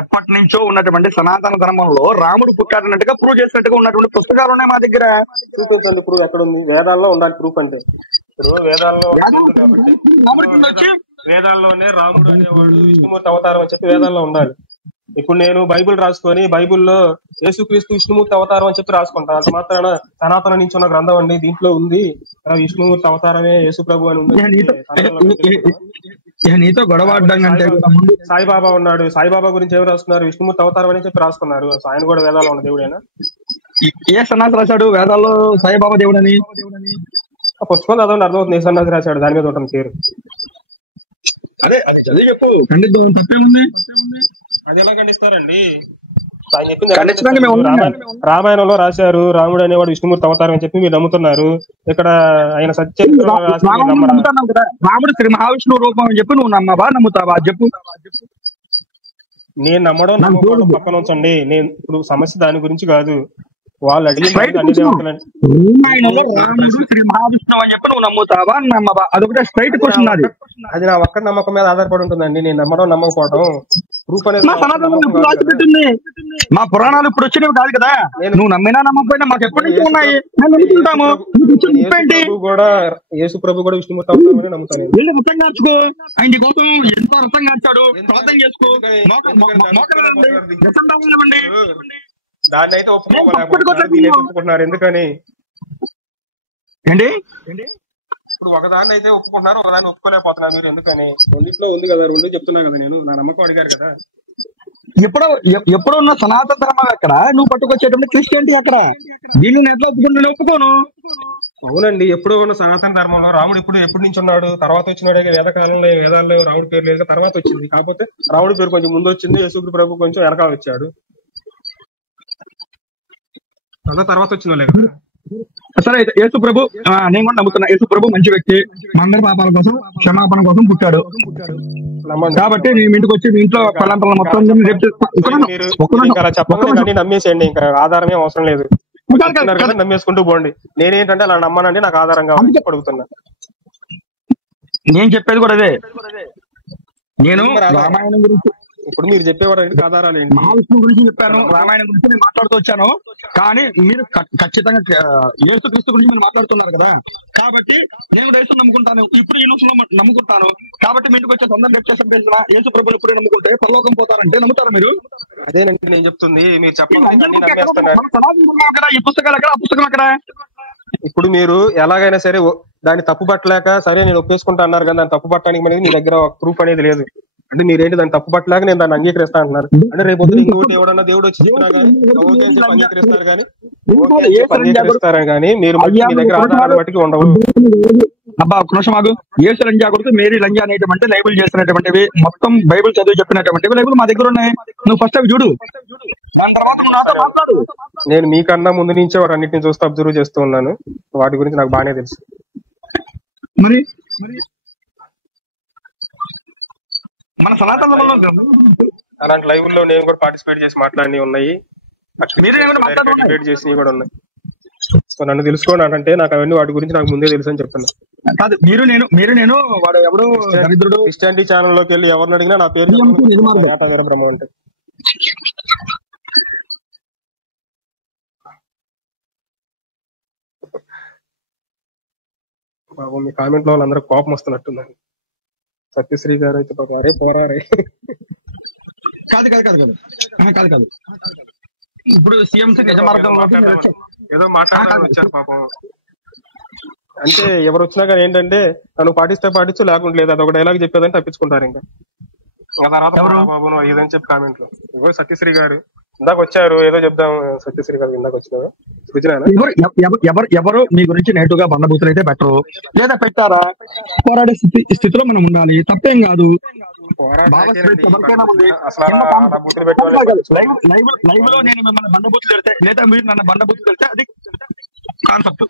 ఎప్పటి నుంచో ఉన్నటువంటి సనాతన ధర్మంలో రాముడు పుట్టాడన్నట్టుగా ప్రూవ్ చేసినట్టుగా ఉన్నటువంటి పుస్తకాలు ఉన్నాయి మా దగ్గర. చూపించండి ప్రూఫ్ ఎక్కడ ఉంది? వేదాల్లో ఉండాలి ప్రూఫ్ అంటే. ఇప్పుడు వేదాల్లోనే రాముడు అనేవాడు విష్ణుమూర్తి అవతారం అని చెప్పి వేదాల్లో ఉండాలి. ఇప్పుడు నేను బైబిల్ రాసుకొని బైబిల్లో యేసుక్రీస్తు విష్ణుమూర్తి అవతారం అని చెప్పి రాసుకుంటా. అంత మాత్రాన సనాతన నుంచి ఉన్న గ్రంథం అండి, దీంట్లో ఉంది విష్ణుమూర్తి అవతారమే యేసు ప్రభు అని ఉంది. నీతో గొడవ సాయిబాబా ఉన్నాడు, సాయిబాబా గురించి ఎవరు రాస్తున్నారు? విష్ణుమూర్తి అవతారం అని చెప్పి రాసుకున్నారు. ఆయన కూడా వేదాల్లో ఉన్న దేవుడేనా? ఏ సన్నాసి రాశాడు వేదాల్లో సాయిబాబా దేవుడని? పుస్తకం చదవండి, అర్థమవుతుంది ఏ సన్నాసి రాశాడు. దాని మీద ఉంటుంది పేరు. తప్పేముంది? అది ఎలా ఖండిస్తారండి? రామాయణంలో రాశారు రాముడు అనేవాడు విష్ణుమూర్తి అవతారం అని చెప్పి మీరు నమ్ముతున్నారు. ఇక్కడ ఆయన రాముడు శ్రీ మహావిష్ణువు రూపం అని చెప్పి నువ్వు నమ్ముతావా? చెప్పు. నేను నమ్మడం పక్కన ఉంచండి. నేను ఇప్పుడు సమస్య దాని గురించి కాదు. వాళ్ళు అడిగిన అన్ని దేవతలు అది నా ఒక్క నమ్మకం మీద ఆధారపడి ఉంటుందండి. నేను నమ్మడం నమ్మకపోవడం ప్రూఫ్ అనేది మా పురాణాలు ఇప్పుడు వచ్చినవి కాదు కదా. నువ్వు నమ్మినా నమ్మకపోయినా మాకు ఎప్పటి నుంచి ఉన్నాయి, కూడా యేసు ప్రభు కూడా విష్ణుమూర్తి అవతారం నమ్ముతాను. రథం కార్చుకో, ఆయన కోసం ఎంత రథం కార్చాడు, ప్రార్థన చేసుకో. దాన్ని అయితే ఒప్పుకుంటున్నారు. ఎందుకని ఏంటి? ఇప్పుడు ఒకదాన్ని అయితే ఒప్పుకుంటున్నారు, ఒకదాన్ని ఒప్పుకోలేకపోతున్నారు. మీరు ఎందుకని? రెండిట్లో ఉంది కదా, రెండు చెప్తున్నా కదా. నేను నా నమ్మకం అడిగారు కదా. ఎప్పుడో ఉన్న సనాతన ధర్మం ఎక్కడ? నువ్వు పట్టుకొచ్చేటువంటి క్రిస్టియానిటీ ఎక్కడ? దీన్ని నేను ఎట్లా ఒప్పుకోను? అవునండి, ఎప్పుడు ఉన్న సనాతన ధర్మంలో రాముడు ఎప్పటి నుంచి ఉన్నాడు? తర్వాత వచ్చినాడే. వేదకాలంలో వేదాల్లో రాముడి పేరు లేదు, తర్వాత వచ్చింది. కాకపోతే రాముడి పేరు కొంచెం ముందు వచ్చింది, యేసు ప్రభు కొంచెం వెనకాల వచ్చాడు. అలా తర్వాత వచ్చిన వాళ్ళే కదా. సరే అయితే యేసు ప్రభు, నేను కూడా నమ్ముతున్నా యేసు ప్రభు మంచి వ్యక్తి, అందరి పాపాల కోసం క్షమాపణ కోసం పుట్టాడు. కాబట్టి నేను ఇంటికి వచ్చి మీ ఇంట్లో మొత్తం చెప్పండి, నమ్మేసేయండి. ఇంకా ఆధారమే అవసరం లేదు, నమ్మేసుకుంటూ పోండి. నేనేంటంటే అలా నమ్మనండి, నాకు ఆధారం కావాలని అడుగుతున్నా. నేను చెప్పేది కూడా అదే. నేను రామాయణం గురించి ఇప్పుడు మీరు చెప్పేవాడు ఆధారాలు ఏంటి? మహావిష్ణువు గురించి చెప్పాను, రామాయణం గురించి నేను మాట్లాడుతూ వచ్చాను. కానీ మీరు ఖచ్చితంగా యేసుక్రీస్తు గురించి మీరు మాట్లాడుతున్నారు కదా. కాబట్టి నేను యేసు నమ్ముకుంటాను, ఇప్పుడు ఈ న్యూస్ లో నమ్ముకుంటాను. కాబట్టి మీ ఇంటికి వచ్చే సొంతం తెలిసిన యేసు ప్రభుని ఎప్పుడే నమ్ముకుంటే పరలోకం పోతారంటే నమ్ముతారా మీరు? అదేనండి నేను చెప్తుంది. మీరు చెప్పండి, ఈ పుస్తకాలు ఎక్కడ, ఆ పుస్తకం ఎక్కడ? ఇప్పుడు మీరు ఎలాగైనా సరే దాన్ని తప్పు పట్టలేక సరే నేను ఒప్పేసుకుంటా అన్నారు కానీ దాన్ని తప్పు పట్టడానికి అనేది మీ దగ్గర ప్రూఫ్ అనేది లేదు. అంటే మీరేంటి దాన్ని తప్పు పట్టలేక నేను దాన్ని అంగీకరిస్తా అంటున్నారు. అంటే రేపు ఇంకోటి ఎవడన్నా దేవుడు వచ్చి చెప్పినా కానీ ఓకే అని చెప్పి అంగీకరిస్తారు కానీ అంగీకరిస్తారా కానీ మీరు మీ దగ్గర ఆధారాలు బట్టి ఉండవు. అబ్బా ఒక నిమిషం ఆగు. యేసు లంజా కొడుకు మేరీ లంజా అనేటువంటి లైబుల్ చేస్తున్నటువంటివి మొత్తం బైబిల్ చదివి చెప్పినటువంటివి లైబుల్ మా దగ్గర ఉన్నాయి. నువ్వు ఫస్ట్ అవి చూడు, దాని తర్వాత నేను మీకన్నా ముందు నుంచే వాటి అన్నింటిని చూస్తూ అబ్జర్వ్ చేస్తూ ఉన్నాను. వాటి గురించి నాకు బాగానే తెలుసు. మరి మన సనాతన ధర్మంలో అలాంటి లైవ్ లో నేను కూడా పార్టిసిపేట్ చేసి మాట్లాడినవి ఉన్నాయి, మీరు ఏమైనా మాట్లాడుతున్నాయి డిబేట్ చేసినవి కూడా ఉన్నాయి. సో నన్ను తెలుసుకోండి అంటే నాకు అవన్నీ వాటి గురించి నాకు ముందే తెలుసు అని చెప్తున్నా. కాదు, మీరు నేను వాడు ఎవడు దరిద్రుడు క్రిస్టియానిటీ ఛానల్ లోకి వెళ్ళి ఎవరిని అడిగినా నా పేరు ఏటా వీరబ్రహ్మం అంటే. బాబు మీ కామెంట్ లో వాళ్ళందరూ కోపం వస్తున్నట్టుందండి. సత్యశ్రీ గారు అయితే అరే పోరారే. కాదు కాదు కాదు కాదు కాదు కాదు ఇప్పుడు సీఎంసీ నిజ మార్గంలో ఏదో మాట్లాడాలని వచ్చారు పాపం. అంటే ఎవరు వచ్చినా కానీ ఏంటంటే నన్ను పాటిస్తే పాటించు లేకుండా లేదు, అదొక డైలాగ్ చెప్పేదని తప్పించుకుంటారు. ఇంకా తర్వాత బాబు ఏదని చెప్పి కామెంట్ లో ఇగో సత్యశ్రీ గారు ఇందాక వచ్చారు, ఏదో చెప్దాం. సత్యశ్రీ గారు ఇందాక వచ్చినారు. ఎవరు మీ గురించి నేటుగా బండబూతులు అయితే పెట్టరు, లేదా పెట్టారా పోరాడే స్థితిలో మనం ఉండాలి, తప్పేం కాదు. లైవ్ లో నేను మిమ్మల్ని బండబూతులు పెడితే లేదా మీరు నన్ను బండబూతులు పెడితే అది కాన్సెప్ట్.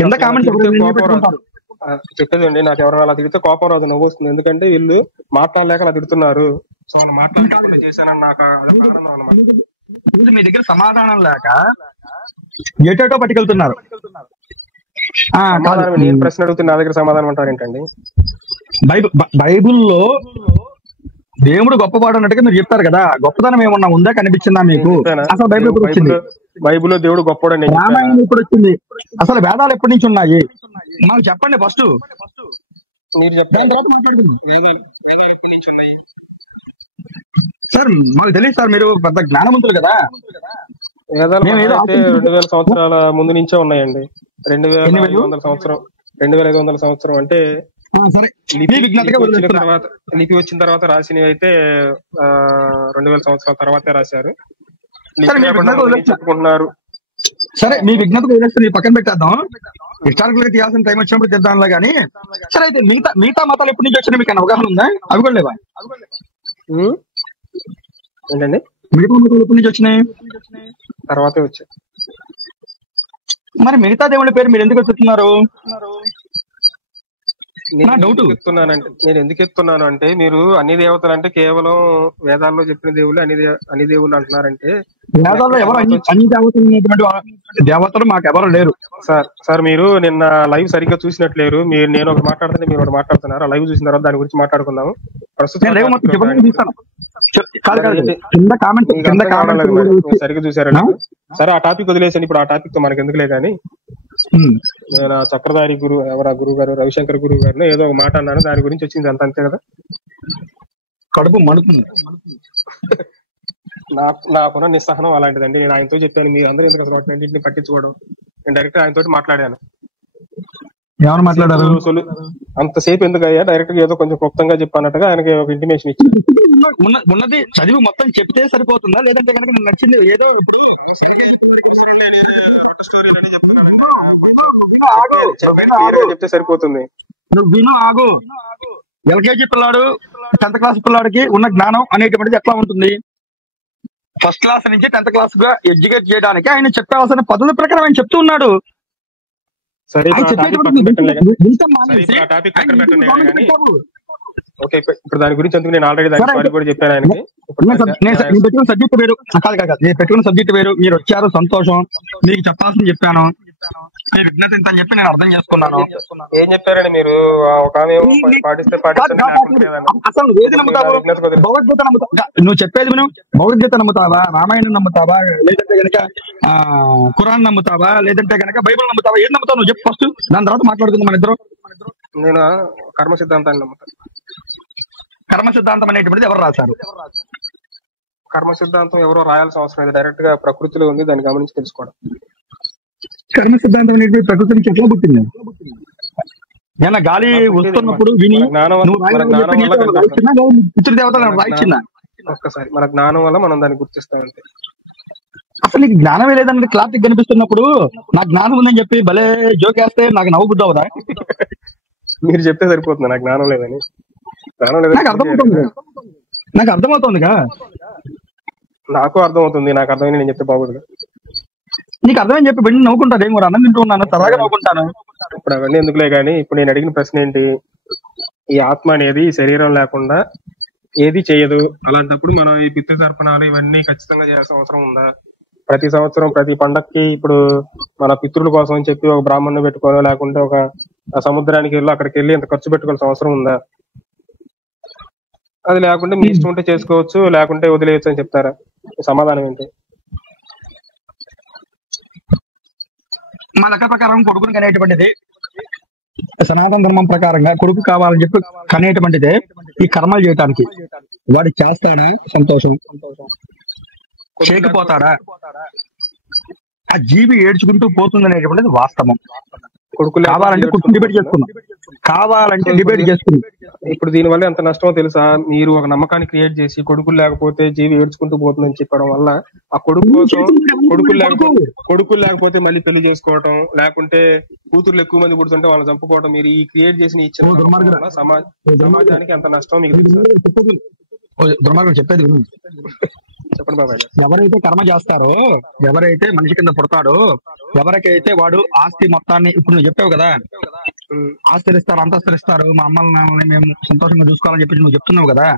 కింద కామెంట్స్ చెప్పేదండి, నాకు ఎవరైనా అలా తిడితే కోపం రాదు, నవ్వు వస్తుంది. ఎందుకంటే వీళ్ళు మాట్లాడలేక అలా తిడుతున్నారు. సో వాళ్ళు మాట్లాడకుండా చేశానని నాకు ఆనందం అన్నమాట. మీ దగ్గర సమాధానం లేక ఎటో పట్టుకెళ్తున్నారు. నేను ప్రశ్న అడుగుతున్నా, నా దగ్గర సమాధానం అంటారు ఏంటండి? బైబుల్లో దేవుడు గొప్పవాడు అన్నట్టుగా మీరు చెప్తారు కదా, గొప్పతనం ఏమన్నా ఉందా, కనిపించిందా మీకు? అసలు బైబిల్ ఎప్పుడు వచ్చింది? బైబిల్లో దేవుడు గొప్పవాడు, రామాయణం ఎప్పుడు వచ్చింది? అసలు వేదాలు ఎప్పటి నుంచి ఉన్నాయి మాకు చెప్పండి ఫస్ట్. మీరు చెప్పండి సార్. మాకు తెలియదు సార్, మీరు పెద్ద జ్ఞానవంతులు కదా. వేదాలు 2000 సంవత్సరాల ముందు నుంచే ఉన్నాయండి. 2500 సంవత్సరం 2500 సంవత్సరం అంటే లిపి వచ్చిన తర్వాత రాసినవి అయితే 2000 సంవత్సరాల తర్వాతే రాశారు. చెప్పుకుంటున్నారు. సరే, మీ విజ్ఞతకు వదిలేస్తే పక్కన పెట్టేద్దాం, హిస్టారికల్ గా తీయాల్సిన టైం వచ్చినప్పుడు చేద్దాంలా గానీ. సరే, అయితే మిగతా మతాలు ఎప్పటి నుంచి వచ్చినా మీకు అవగాహన ఉందా? అవి కూడా లేవా? ఏంటండి మిగతా మతాలు ఎప్పటి నుంచి వచ్చినాయి? తర్వాతే వచ్చాయి. మరి మిగతా దేవుళ్ళ పేరు మీరు ఎందుకు చెప్తున్నారు? నేను ఎందుకు ఎత్తున్నాను అంటే మీరు అన్ని దేవతలు అంటే కేవలం వేదాల్లో చెప్పిన దేవుళ్ళు అన్ని దేవుళ్ళు అంటున్నారంటే, వేదాల్లో ఎవరు అన్ని దేవతలు మాకెవరు లేరు సార్. మీరు నిన్న లైవ్ సరిగ్గా చూసినట్లేరు. మీరు నేను ఒకటి మాట్లాడుతుంటే మీరు ఒకటి మాట్లాడుతున్నారు. ఆ లైవ్ చూసిన తర్వాత దాని గురించి మాట్లాడుకుందాము. ప్రస్తుతం సరిగ్గా చూసారండి. సరే, ఆ టాపిక్ వదిలేసాను. ఇప్పుడు ఆ టాపిక్ తో మనకి ఎందుకులే కానీ, నేను చక్రధారి గురువు గారు రవిశంకర్ గురువు గారిని ఏదో ఒక మాట అన్నాను, దాని గురించి వచ్చింది అంత, అంతే కదా. కడుపు మడుతుంది. నాకున్న నిస్సహనం అలాంటిదండి. నేను ఆయనతో చెప్పాను, మీరు అందరూ ఎందుకు అసలు రెండింటిని పట్టించుకోవడం. నేను డైరెక్ట్ ఆయనతో మాట్లాడాను. ఎవరు మాట్లాడారు? అంతసేపు ఎందుకు అయ్యా, డైరెక్ట్ గా ఏదో కొంచెం క్లుప్తంగా చెప్పానట్టుగా ఆయనకి ఒక ఇంటిమేషన్ ఇచ్చి ఉన్నది చదివి మొత్తం చెప్తే సరిపోతుందా, లేదంటే కనుక నాకు నచ్చింది ఏదో చెప్తే సరిపోతుంది? నువ్వు విను, ఆగు. ఎల్కేజీ పిల్లాడు 10th క్లాస్ పిల్లాడికి ఉన్న జ్ఞానం అనేటువంటిది ఎట్లా ఉంటుంది? ఫస్ట్ క్లాస్ నుంచి 10th క్లాస్ గా ఎడ్యుకేట్ చేయడానికి ఆయన చెప్పాల్సిన పద్ధతి ప్రకారం ఆయన చెప్తూ ఉన్నాడు. ఇప్పుడు దాని గురించి ఎందుకు, నేను ఆల్రెడీ దాని కూడా చెప్పాను ఆయనకి. నేను పెట్టుకున్న సబ్జెక్ట్ వేరు, నేను పెట్టుకున్న సబ్జెక్ట్ వేరు. మీరు వచ్చారు, సంతోషం. మీకు చెప్పాల్సింది చెప్పాను, మీ విజ్ఞత ఇంత అని చెప్పి నేను అర్థం చేసుకున్నాను. ఏం చెప్పారండి మీరు? అసలు ఏది నమ్ముతావు? భగవద్గీత నమ్ముతావా? నువ్వు చెప్పేది విను. భగవద్గీత నమ్ముతావా, రామాయణం నమ్ముతావా, లేదంటే కనుక ఖురాన్ నమ్ముతావా, లేదంటే కనుక బైబిల్ నమ్ముతావా? ఏది నమ్ముతావు నువ్వు చెప్పు ఫస్ట్, దాని తర్వాత మాట్లాడుకుందాం మన ఇద్దరు. నేను కర్మ సిద్ధాంతాన్ని నమ్ముతాను. కర్మ సిద్ధాంతం అనేటువంటిది ఎవరు రాశారు? కర్మ సిద్ధాంతం ఎవరో రాయాల్సిన అవసరం లేదు, డైరెక్ట్ గా ప్రకృతిలో ఉంది, దాన్ని గమనించి తెలుసుకోవడం. కర్మ సిద్ధాంతం అనేది ప్రకృతి నుంచి ఎట్లా పుట్టింది? నేను గాలి వస్తున్నప్పుడు విని పితృదేవతలను రాయించిందా? ఒక్కసారి మన జ్ఞానం వల్ల మనం దాన్ని గుర్తిస్తాం అంతే. అసలు నీకు జ్ఞానమే లేదని క్లారిటీ కనిపిస్తున్నప్పుడు నాకు జ్ఞానం ఉందని చెప్పి భలే జోకేస్తే నాకు నవ్వు బుద్ధి అవుదా? మీరు చెప్తే సరిపోతుంది నాకు జ్ఞానం లేదని. నాకు అర్థమవుతుందిగా. నాకు అర్థమవుతుంది, నాకు అర్థమైంది నేను చెప్తే బాగుంది. నీకు అర్థమని చెప్పి వెళ్ళి నవ్వుకుంటారు. ఏం కూడా అన్నం తింటూ ఉన్నాను, సరదాగా నవ్వుకుంటాను. ఇప్పుడు అవన్నీ ఎందుకులే కానీ, ఇప్పుడు నేను అడిగిన ప్రశ్న ఏంటి? ఈ ఆత్మ అనేది శరీరం లేకుండా ఏది చేయదు. అలాంటప్పుడు మనం ఈ పితృతర్పణాలు ఇవన్నీ ఖచ్చితంగా చేయాల్సిన అవసరం ఉందా? ప్రతి సంవత్సరం ప్రతి పండక్కి ఇప్పుడు మన పితృల కోసం అని చెప్పి ఒక బ్రాహ్మణ్ణి పెట్టుకోవాలో లేకుంటే ఒక సముద్రానికి వెళ్ళి అక్కడికి వెళ్ళి ఇంత ఖర్చు పెట్టుకోవాల్సిన అవసరం ఉందా? అది లేకుంటే మీ ఇష్టం ఉంటే చేసుకోవచ్చు, లేకుంటే వదిలేయచ్చు అని చెప్తారా? సమాధానం ఏంటి? మా లెక్క ప్రకారం కొడుకుని కనేటువంటిది సనాతన ధర్మం ప్రకారంగా కొడుకు కావాలని చెప్పి కనేటువంటిదే ఈ కర్మలు చేయటానికి. వాడు చేస్తాడా సంతోషం, చేయకపోతాడా ఆ జీవి ఏడ్చుకుంటూ పోతుంది అనేటువంటిది వాస్తవం. కొడుకు కావాలంటే కుటుంబ డిబేట్ చేసుకుందాం, కావాలంటే డిబేట్ చేసుకుందాం. ఇప్పుడు దీనివల్ల ఎంత నష్టమో తెలుసా? మీరు ఒక నమ్మకాన్ని క్రియేట్ చేసి కొడుకులు లేకపోతే జీవి ఏడ్చుకుంటూ పోతుందని చెప్పడం వల్ల ఆ కొడుకు కోసం కొడుకులు లేకపోతే మళ్ళీ పెళ్లి చేసుకోవటం, లేకుంటే కూతుర్లు ఎక్కువ మంది పుడుతుంటే వాళ్ళని చంపుకోవడం, మీరు ఈ క్రియేట్ చేసిన ఇచ్చిన సమాజానికి ఎంత నష్టం మీకు తెలుసా? దుర్మార్గం చెప్పేది విను. చెప్పండి బాబాయ్. ఎవరైతే కర్మ చేస్తారో, ఎవరైతే మనిషి కింద పుడతాడో, ఎవరికైతే వాడు ఆస్తి మొత్తాన్ని, ఇప్పుడు నువ్వు చెప్పావు కదా ఆస్తులు ఇస్తారు అంతస్తులు ఇస్తారు, మా అమ్మల్ని నాన్నల్ని మేము సంతోషంగా చూసుకోవాలని చెప్పి నువ్వు చెప్తున్నావు కదా,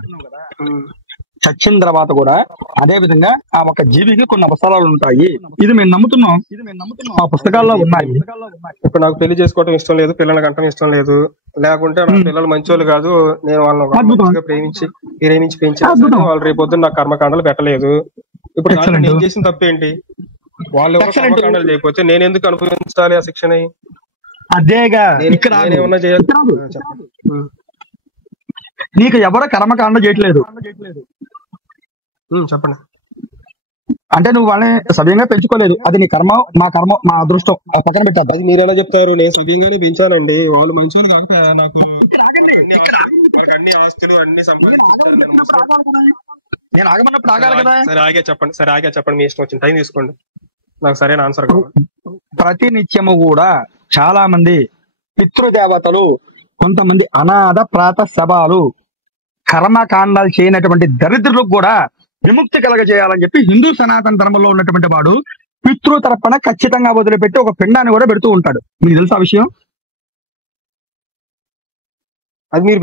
చచ్చిన తర్వాత కూడా అదే విధంగా ఆ ఒక జీవికి కొన్ని అవసరాలు ఉంటాయి. ఇది మేము నమ్ముతున్నాం, ఆ పుస్తకాల్లో ఉన్నాయి. ఇప్పుడు నాకు పెళ్లి చేసుకోవడం ఇష్టం లేదు, పిల్లలకి అంటం ఇష్టం లేదు, లేకుంటే నా పిల్లలు మంచోళ్ళు కాదు, నేను వాళ్ళని మంచిగా ప్రేమించి పెంచాను, వాళ్ళు రేపొద్దున నాకు కర్మకాండాలు పెట్టలేదు. ఇప్పుడు నేను చేసిన తప్పేంటి? వాళ్ళు ఎవరు కర్మకాండాలు చేయకపోతే నేను ఎందుకు అనుభవించాలి ఆ శిక్షని? అదేగా ఇక్కడ ఏమన్నా చేయాలి? నీకు ఎవరో కర్మకాండ చేయట్లేదు, చెప్పండి. అంటే నువ్వు వాళ్ళని సవ్యంగా పెంచుకోలేదు, అది నీ కర్మ, మా కర్మ, మా అదృష్టం పక్కన పెట్టద్దు. అది మీరు ఎలా చెప్తారు? నేను సవ్యంగానే పెంచానండి, వాళ్ళు మంచోళ్ళు కాక నాకు అన్ని ఆస్తులు అన్ని సంపాదించారు. నేను ఆగమన్నప్పుడు ఆగాలి కదా. సరే ఆగే చెప్పండి, మీ ఇష్టం వచ్చిన టైం తీసుకోండి, నాకు సరైన ఆన్సర్ కావాలి. ప్రతి నిత్యము కూడా చాలా మంది పితృదేవతలు, కొంతమంది అనాథ ప్రాత సభలు, కర్మకాండాలు చేయనటువంటి దరిద్రులకు కూడా విముక్తి కలగజేయాలని చెప్పి హిందూ సనాతన ధర్మంలో ఉన్నటువంటి వాడు పితృతర్పణ ఖచ్చితంగా వదిలిపెట్టి ఒక పిండాన్ని కూడా పెడుతూ ఉంటాడు. మీకు తెలుసా విషయం? అది మీరు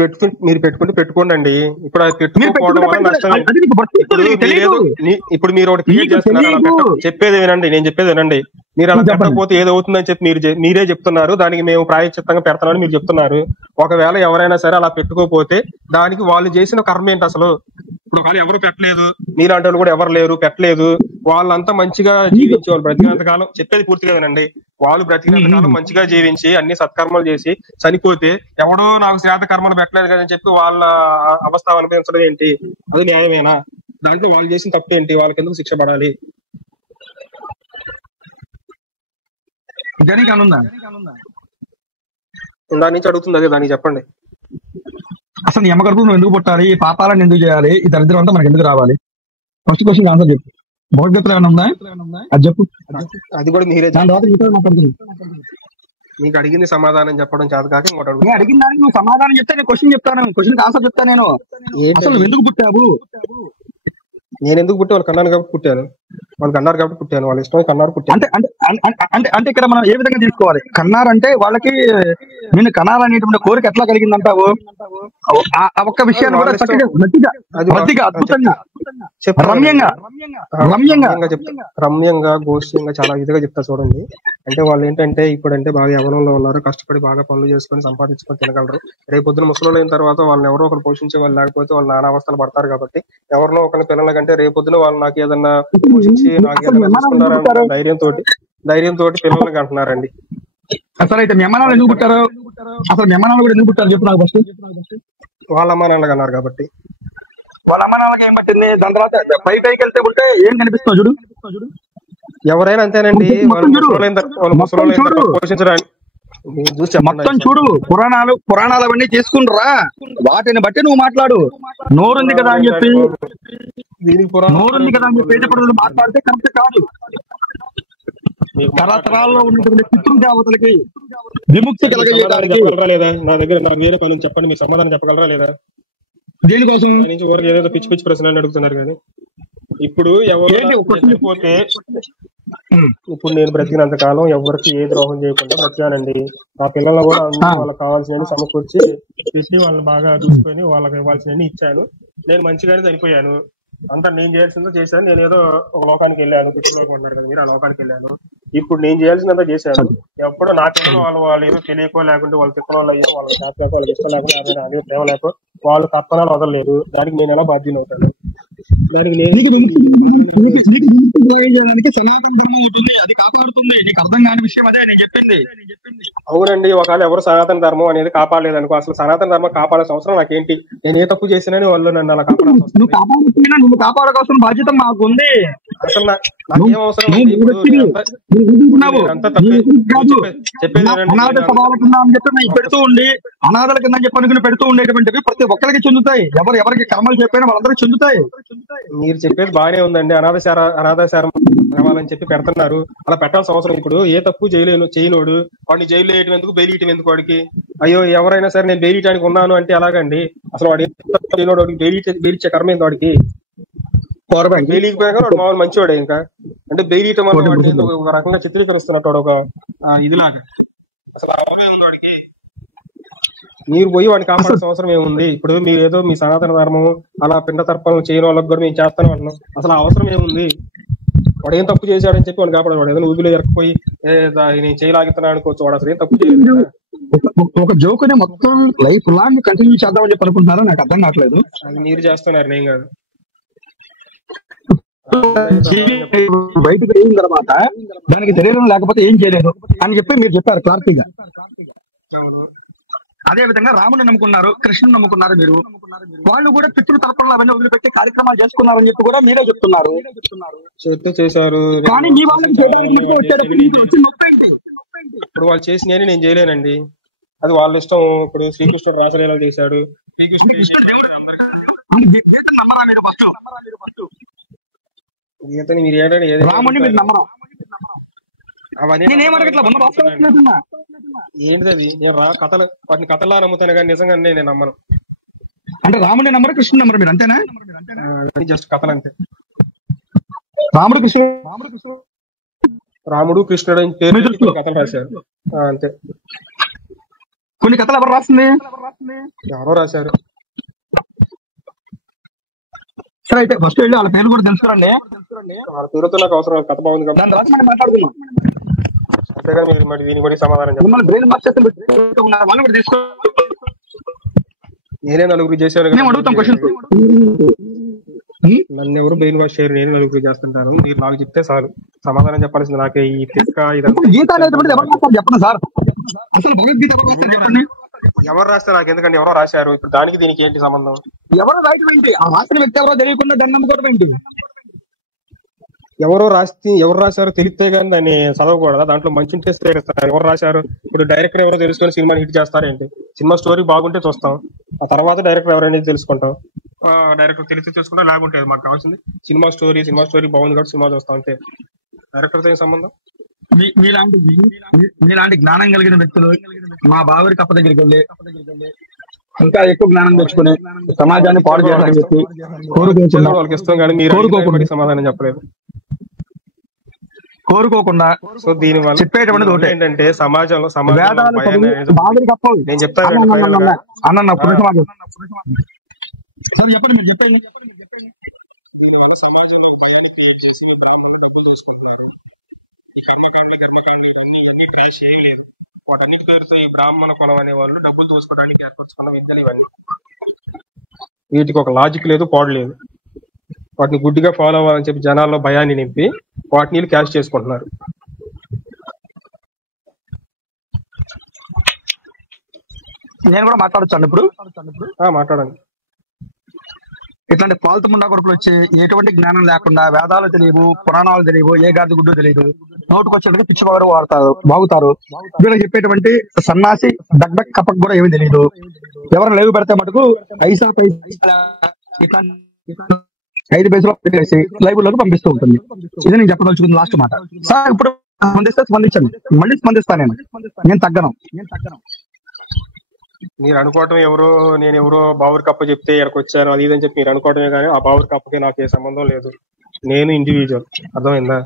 పెట్టుకుంటే పెట్టుకోండి అండి. ఇప్పుడు అది పెట్టుకోవడం వల్ల నష్టం. ఇప్పుడు మీరు ఒకటి క్రియేట్ చేస్తున్నారు. చెప్పేది వినండి, నేను చెప్పేది వినండి. మీరు అలా పెట్టకపోతే ఏదవుతుందని చెప్పి మీరే చెప్తున్నారు, దానికి మేము ప్రాయశ్చిత్తంగా పెడతామని మీరు చెప్తున్నారు. ఒకవేళ ఎవరైనా సరే అలా పెట్టుకోకపోతే దానికి వాళ్ళు చేసిన కర్మ ఏంటి అసలు? ఇప్పుడు వాళ్ళు ఎవరు పెట్టలేదు, మీలాంటి వాళ్ళు కూడా ఎవరు లేరు పెట్టలేదు, వాళ్ళంతా మంచిగా జీవించేవాళ్ళు బ్రతికినంత కాలం. చెప్పేది పూర్తిగా వినండి. వాళ్ళు బ్రతికినంత కాలం మంచిగా జీవించి అన్ని సత్కర్మలు చేసి చనిపోతే ఎవడో నాకు శ్రాద్ధ కర్మలు పెట్టలేదు కదని చెప్పి వాళ్ళ అవస్థ అనిపించడం ఏంటి? అది న్యాయమేనా? దాంట్లో వాళ్ళు చేసిన తప్పేంటి? వాళ్ళకి ఎందుకు శిక్ష పడాలి? దాని నుంచి అడుగుతుంది అదే, దానికి చెప్పండి. అసలు నీ అమ్మగడుపు నువ్వు ఎందుకు పుట్టాలి? ఈ పాపాలను ఎందుకు చేయాలి? ఈ దరిద్రం అంతా మనకి ఎందుకు రావాలి? ఫస్ట్ క్వశ్చన్ ఆన్సర్ చెప్పు. భగవద్గీతలో ఏమైనా ఉందా? అది చెప్పు. అది కూడా మీరే మీకు అడిగింది సమాధానం చెప్పడం చేత కాక ఇంకోటి అడుగు. అడిగిన దానికి నువ్వు సమాధానం చెప్తే నేను క్వశ్చన్ చెప్తాను, క్వశ్చన్ ఆన్సర్ చెప్తాను. నేను అసలు నువ్వు ఎందుకు పుట్టావు? నేను ఎందుకు పుట్టి వాళ్ళు కన్నాను కాబట్టి పుట్టాను, వాళ్ళు కన్నారు కాబట్టి పుట్టాను, వాళ్ళ ఇష్టం కన్నారు పుట్టాను. అంటే ఇక్కడ మనం ఏ విధంగా తీసుకోవాలి? కన్నారంటే వాళ్ళకి నేను కనాలనేటువంటి కోరిక ఎట్లా కలిగిందంటావు? ఒక్క విషయాన్ని కూడా చక్కగా అద్భుతంగా రమ్యంగా గోష్ఠ్యంగా చాలా ఇదిగా చెప్తా చూడండి. అంటే వాళ్ళు ఏంటంటే ఇప్పుడంటే బాగా యవనంలో ఉన్నారు, కష్టపడి బాగా పనులు చేసుకొని సంపాదించుకొని తినగలరు. రేపొద్దున ముసలి అయిన తర్వాత వాళ్ళని ఎవరో ఒకరు పోషించే వాళ్ళు లేకపోతే వాళ్ళు నానా అవస్థలు పడతారు. కాబట్టి ఎవరినో ఒకరిని పిల్లల కంటే రేపొద్దున వాళ్ళు నాకు ఏదన్నా పోషించి నాకు ఏదైనా చూసుకున్నారన్న ధైర్యంతో పిల్లలకి అంటున్నారండి. అసలు అయితే మీ అమ్మ నాన్న ఎందుకు పుట్టారు? అసలు మీ అమ్మ నాన్న కూడా ఎందుకు పుట్టారు చెప్పు నాకు ఫస్ట్. వాళ్ళ అమ్మ నాన్నలు అన్నారు కాబట్టి. వాళ్ళ అమ్మ నాన్నకి ఏం పట్టింది? దాని తర్వాత పైకి వెళ్తే ఉంటే ఏం కనిపిస్తావు చూడు. ఎవరైనా అంతేనండి, పోషించడానికి మొత్తం చూడు. పురాణాలు అవన్నీ తీసుకుంటురా, వాటిని బట్టి నువ్వు మాట్లాడు. నోరుంది కదా అని చెప్పి మాట్లాడితే కరెక్ట్ కాదు. తరతరాల్లో ఉన్నటువంటి పితృదేవతలకి విముక్తి కలగజేయడానికి లేదా? నా దగ్గర నాకు వేరే పని చెప్పండి, మీరు సమాధానం చెప్పగలరా లేదా? దేనికోసం? ఏదైనా పిచ్చి పిచ్చి ప్రశ్నలు అడుగుతున్నారు కానీ ఇప్పుడు ఎవరిపోతే ఇప్పుడు నేను బ్రతికినంత కాలం ఎవరికి ఏ ద్రోహం చేయకుండా బ్రతికానండి. నా పిల్లలు కూడా వాళ్ళకి కావాల్సినవి సమకూర్చి పెట్టి వాళ్ళని బాగా చూసుకొని వాళ్ళకి ఇవ్వాల్సినవి ఇచ్చాను. నేను మంచిగానే చనిపోయాను, అంతా నేను చేయాల్సిందో చేశాను. నేను ఏదో ఒక లోకానికి వెళ్ళాను, పితృలోకం అన్నారు కదా మీరు, ఆ లోకానికి వెళ్ళాను. ఇప్పుడు నేను చేయాల్సిందంతా చేశాను. ఎప్పుడో నాకేమో వాళ్ళు ఏదో తెలియకో లేకుంటే వాళ్ళు తిప్పడం వాళ్ళు అయ్యో వాళ్ళకి చేత లేక వాళ్ళకి ఇష్టం లేకుండా అదే ప్రేమ లేక వాళ్ళు తప్పనాలు వదలలేదు. దానికి నేను ఎలా బాధ్యత అవుతాను? దానికి చేయడానికి సనాతన ధర్మం ఉంటుంది, అది కాపాడుతుంది. నీకు అర్థం కాని విషయం అదే నేను చెప్పింది. అవునండి, ఒకవేళ ఎవరు సనాతన ధర్మం అనేది కాపాడలేదు అనుకో, అసలు సనాతన ధర్మం కాపాడాల్సిన అవసరం నాకేంటి? నేను ఏ తప్పు చేసినా వాళ్ళు నన్ను అలా కాపాడాల్సి వస్తుంది. నువ్వు కాపాడుకోవాల్సిన బాధ్యత మాకు ఉంది. అసలు నాకేం అవసరం అండి? అనాథ సభల కింద అని చెప్పి పెడుతూ ఉండి, అనాథల కింద చెప్పి అనుకుని పెడుతూ ఉండేటువంటివి ప్రతి ఒక్కరికి చెందుతాయి. ఎవరికి కర్మలు చెప్పినా వాళ్ళందరికీ చెందుతాయి. మీరు చెప్పేది బాగానే ఉందండి, అనాథాశారం కావాలని చెప్పి పెడుతున్నారు. అలా పెట్టాల్సిన అవసరం ఇప్పుడు ఏ తప్పు చేయనోడు వాడిని జైలు వేయటం ఎందుకు, బెయిల్ ఇయటం ఎందుకు? వాడికి అయ్యో ఎవరైనా సరే నేను బెయిల్ ఇయటానికి ఉన్నాను అంటే ఎలాగండి? అసలు వాడు వాడికి బెయిల్ ఇచ్చే కర్మ ఏంది వాడికి? బెయిల్ ఇకపోయాక వాడు మామూలు మంచివాడే. ఇంకా అంటే బెయిల్ ఇయటం వల్ల వాడిని ఒక రకంగా చిత్రీకరిస్తున్నట్టు వాడు ఒక ఇదిలాగా. అసలు వాడికి మీరు పోయి వాడిని కాపాడాల్సిన అవసరం ఏముంది? ఇప్పుడు మీరు ఏదో మీ సనాతన ధర్మం అలా పిండ తర్పణలు చేయని వాళ్ళకి కూడా మేము చేస్తాను అంటున్నాం. అసలు అవసరం ఏముంది? వాడు ఏం తప్పు చేశాడని చెప్పి వాడిని కాపాడు. వాడు ఏదైనా ఊబిలో ఎరకపోయి నేను చేయలాగుతున్నా అనుకోవచ్చు. వాడు అసలు ఏం తప్పు చేయలేదు. ఒక జోకునే మొత్తం లైఫ్ లాంగ్ కంటిన్యూ చేద్దామని చెప్పి అనుకుంటున్నారా? నాకు అర్థం కావట్లేదు. అది మీరు చేస్తున్నారు, నేను కాదు. బయటకు అయిన తర్వాత దానికి శరీరం లేకపోతే ఏం చేయలేదు అని చెప్పి మీరు చెప్పారు క్లారిటీగా. అదే విధంగా రాముని నమ్ముకున్నారు, కృష్ణుని నమ్ముకున్నారు మీరు. వాళ్ళు కూడా పితృ తరపున అవన్నీ వదిలిపెట్టి కార్యక్రమాలు చేసుకున్నారని చెప్పి కూడా మీరే చెప్తున్నారు. చేశారు, కానీ మీ వాళ్ళకి ఇప్పుడు వాళ్ళు చేసి నేను చేయలేనండి, అది వాళ్ళ ఇష్టం. ఇప్పుడు శ్రీకృష్ణుడు రాసలీలలు చేశాడు. గీతని మీరు ఏంటంటే రాముని మీరు నమ్మరా? ఏంటిది అది? నేను కథలు వాటిని కథలా నమ్ముతాను కానీ నిజంగా నేను నమ్మను. అంటే రాముని నమ్మరు, కృష్ణుని నమ్మరు మీరు, అంతేనా? జస్ట్ కథలు అంతే. రాముడు కృష్ణుడు అని పేరు కథలు రాశారు అంతే. కొన్ని కథలు ఎవరు రాసింది? ఎవరో రాశారు. సరే అయితే ఫస్ట్ వెళ్ళి వాళ్ళ పేరు కూడా తెలుసుకోండి. వాళ్ళ పేరుతో నాకు అవసరం, కథ బాగుంది కదా, దాని తర్వాత మనం మాట్లాడుకుందాం. అంతేగా మీరు మరి దీని గురించి సమాధానం చెప్పండి. నేనే నలుగురు చేశాను, నన్ను ఎవరు బ్రెయిన్ వాష్ చేయరు, నేను నలుగురు చేస్తుంటాను. మీరు నాకు చెప్తే చాలు, సమాధానం చెప్పాల్సింది నాకే. ఈ తిక్క గీత చెప్పండి సార్, అసలు భగవద్గీత ఎవరు రాస్తే నాకు ఎందుకంటే? ఎవరో రాశారు, ఇప్పుడు దానికి దీనికి ఏంటి సంబంధం? ఎవరో రాయటం ఏంటి? ఆ రాసిన వ్యక్తి ఎవరో తెలియకుండా దాన్ని నమ్ముకోవడం ఏంటి? ఎవరు రాశారో తెలిస్తే కానీ దాన్ని చదవకూడదా? దాంట్లో మంచి ఉంటే ఎవరు రాశారు. ఇప్పుడు డైరెక్టర్ ఎవరో తెలుసుకొని సినిమాని హిట్ చేస్తారేంటి? సినిమా స్టోరీ బాగుంటే చూస్తాం, ఆ తర్వాత డైరెక్టర్ ఎవరనేది తెలుసుకుంటాం. డైరెక్టర్ తెలిసి తెలుసుకుంటాం, లేకుంటే మాకు కావాల్సింది సినిమా స్టోరీ బాగుంది కాబట్టి సినిమా చూస్తాం అంతే. డైరెక్టర్తో ఏం సంబంధం? మీలాంటి జ్ఞానం కలిగిన వ్యక్తులు మా బావరి కప్ప దగ్గరికి వెళ్ళి ఇంకా ఎక్కువ జ్ఞానం తెచ్చుకుని సమాజాన్ని పాడు చేయాలని చెప్పి వాళ్ళకి ఇష్టం, కానీ మీరు సమాధానం చెప్పలేదు, కోరుకోకుండా. సో దీని వల్ల చెప్పేటువంటిది ఒకటి ఏంటంటే సమాజంలో నేను చెప్తాను అన్న సార్ చెప్పండి, మీరు చెప్పండి. బ్రాహ్మణ కులం అనే వాళ్ళు డబ్బులు దోసుకోవడానికి ఏర్పరచుకున్న విద్యలు ఇవన్నీ. వీటికి ఒక లాజిక్ లేదు, పాడు లేదు. వాటిని గుడ్డిగా ఫాలో అవ్వాలని చెప్పి జనాల్లో భయాన్ని నింపి వాటిని క్యాష్ చేసుకుంటున్నారు. నేను కూడా మాట్లాడొచ్చాను ఇప్పుడు. మాట్లాడండి. ఇట్లాంటి పాలతు ముండా కొడుకులు వచ్చి ఎటువంటి జ్ఞానం లేకుండా వేదాలు తెలియవు, పురాణాలు తెలియవు, ఏ గాది గుడ్డు తెలియదు, నోటుకు వచ్చేందుకు పిచ్చి పవరు బాగుతారు. వీళ్ళకి చెప్పేటువంటి సన్నాసి డగ్ కప్పకు కూడా ఏమీ తెలియదు. ఎవరు లేవు పెడితే మటుకు ఐసా పైసా ఇట్లా 5 పైసలు పెట్టేసి లైవ్ లోకి పంపిస్తూ ఉంటుంది. ఇది నేను చెప్పదలుచుకుంది లాస్ట్ మాట. సార్ ఇప్పుడు స్పందించండి, మళ్ళీ స్పందిస్తాను. నేను తగ్గను. మీరు అనుకోవటం నేను ఎవరో బావురి కప్ప చెప్తే ఇక్కడికి వచ్చాను అది ఇదని చెప్పి మీరు అనుకోవటమే కానీ ఆ బావురి కప్పకి నాకు ఏ సంబంధం లేదు. నేను ఇండివిజువల్, అర్థమైందా?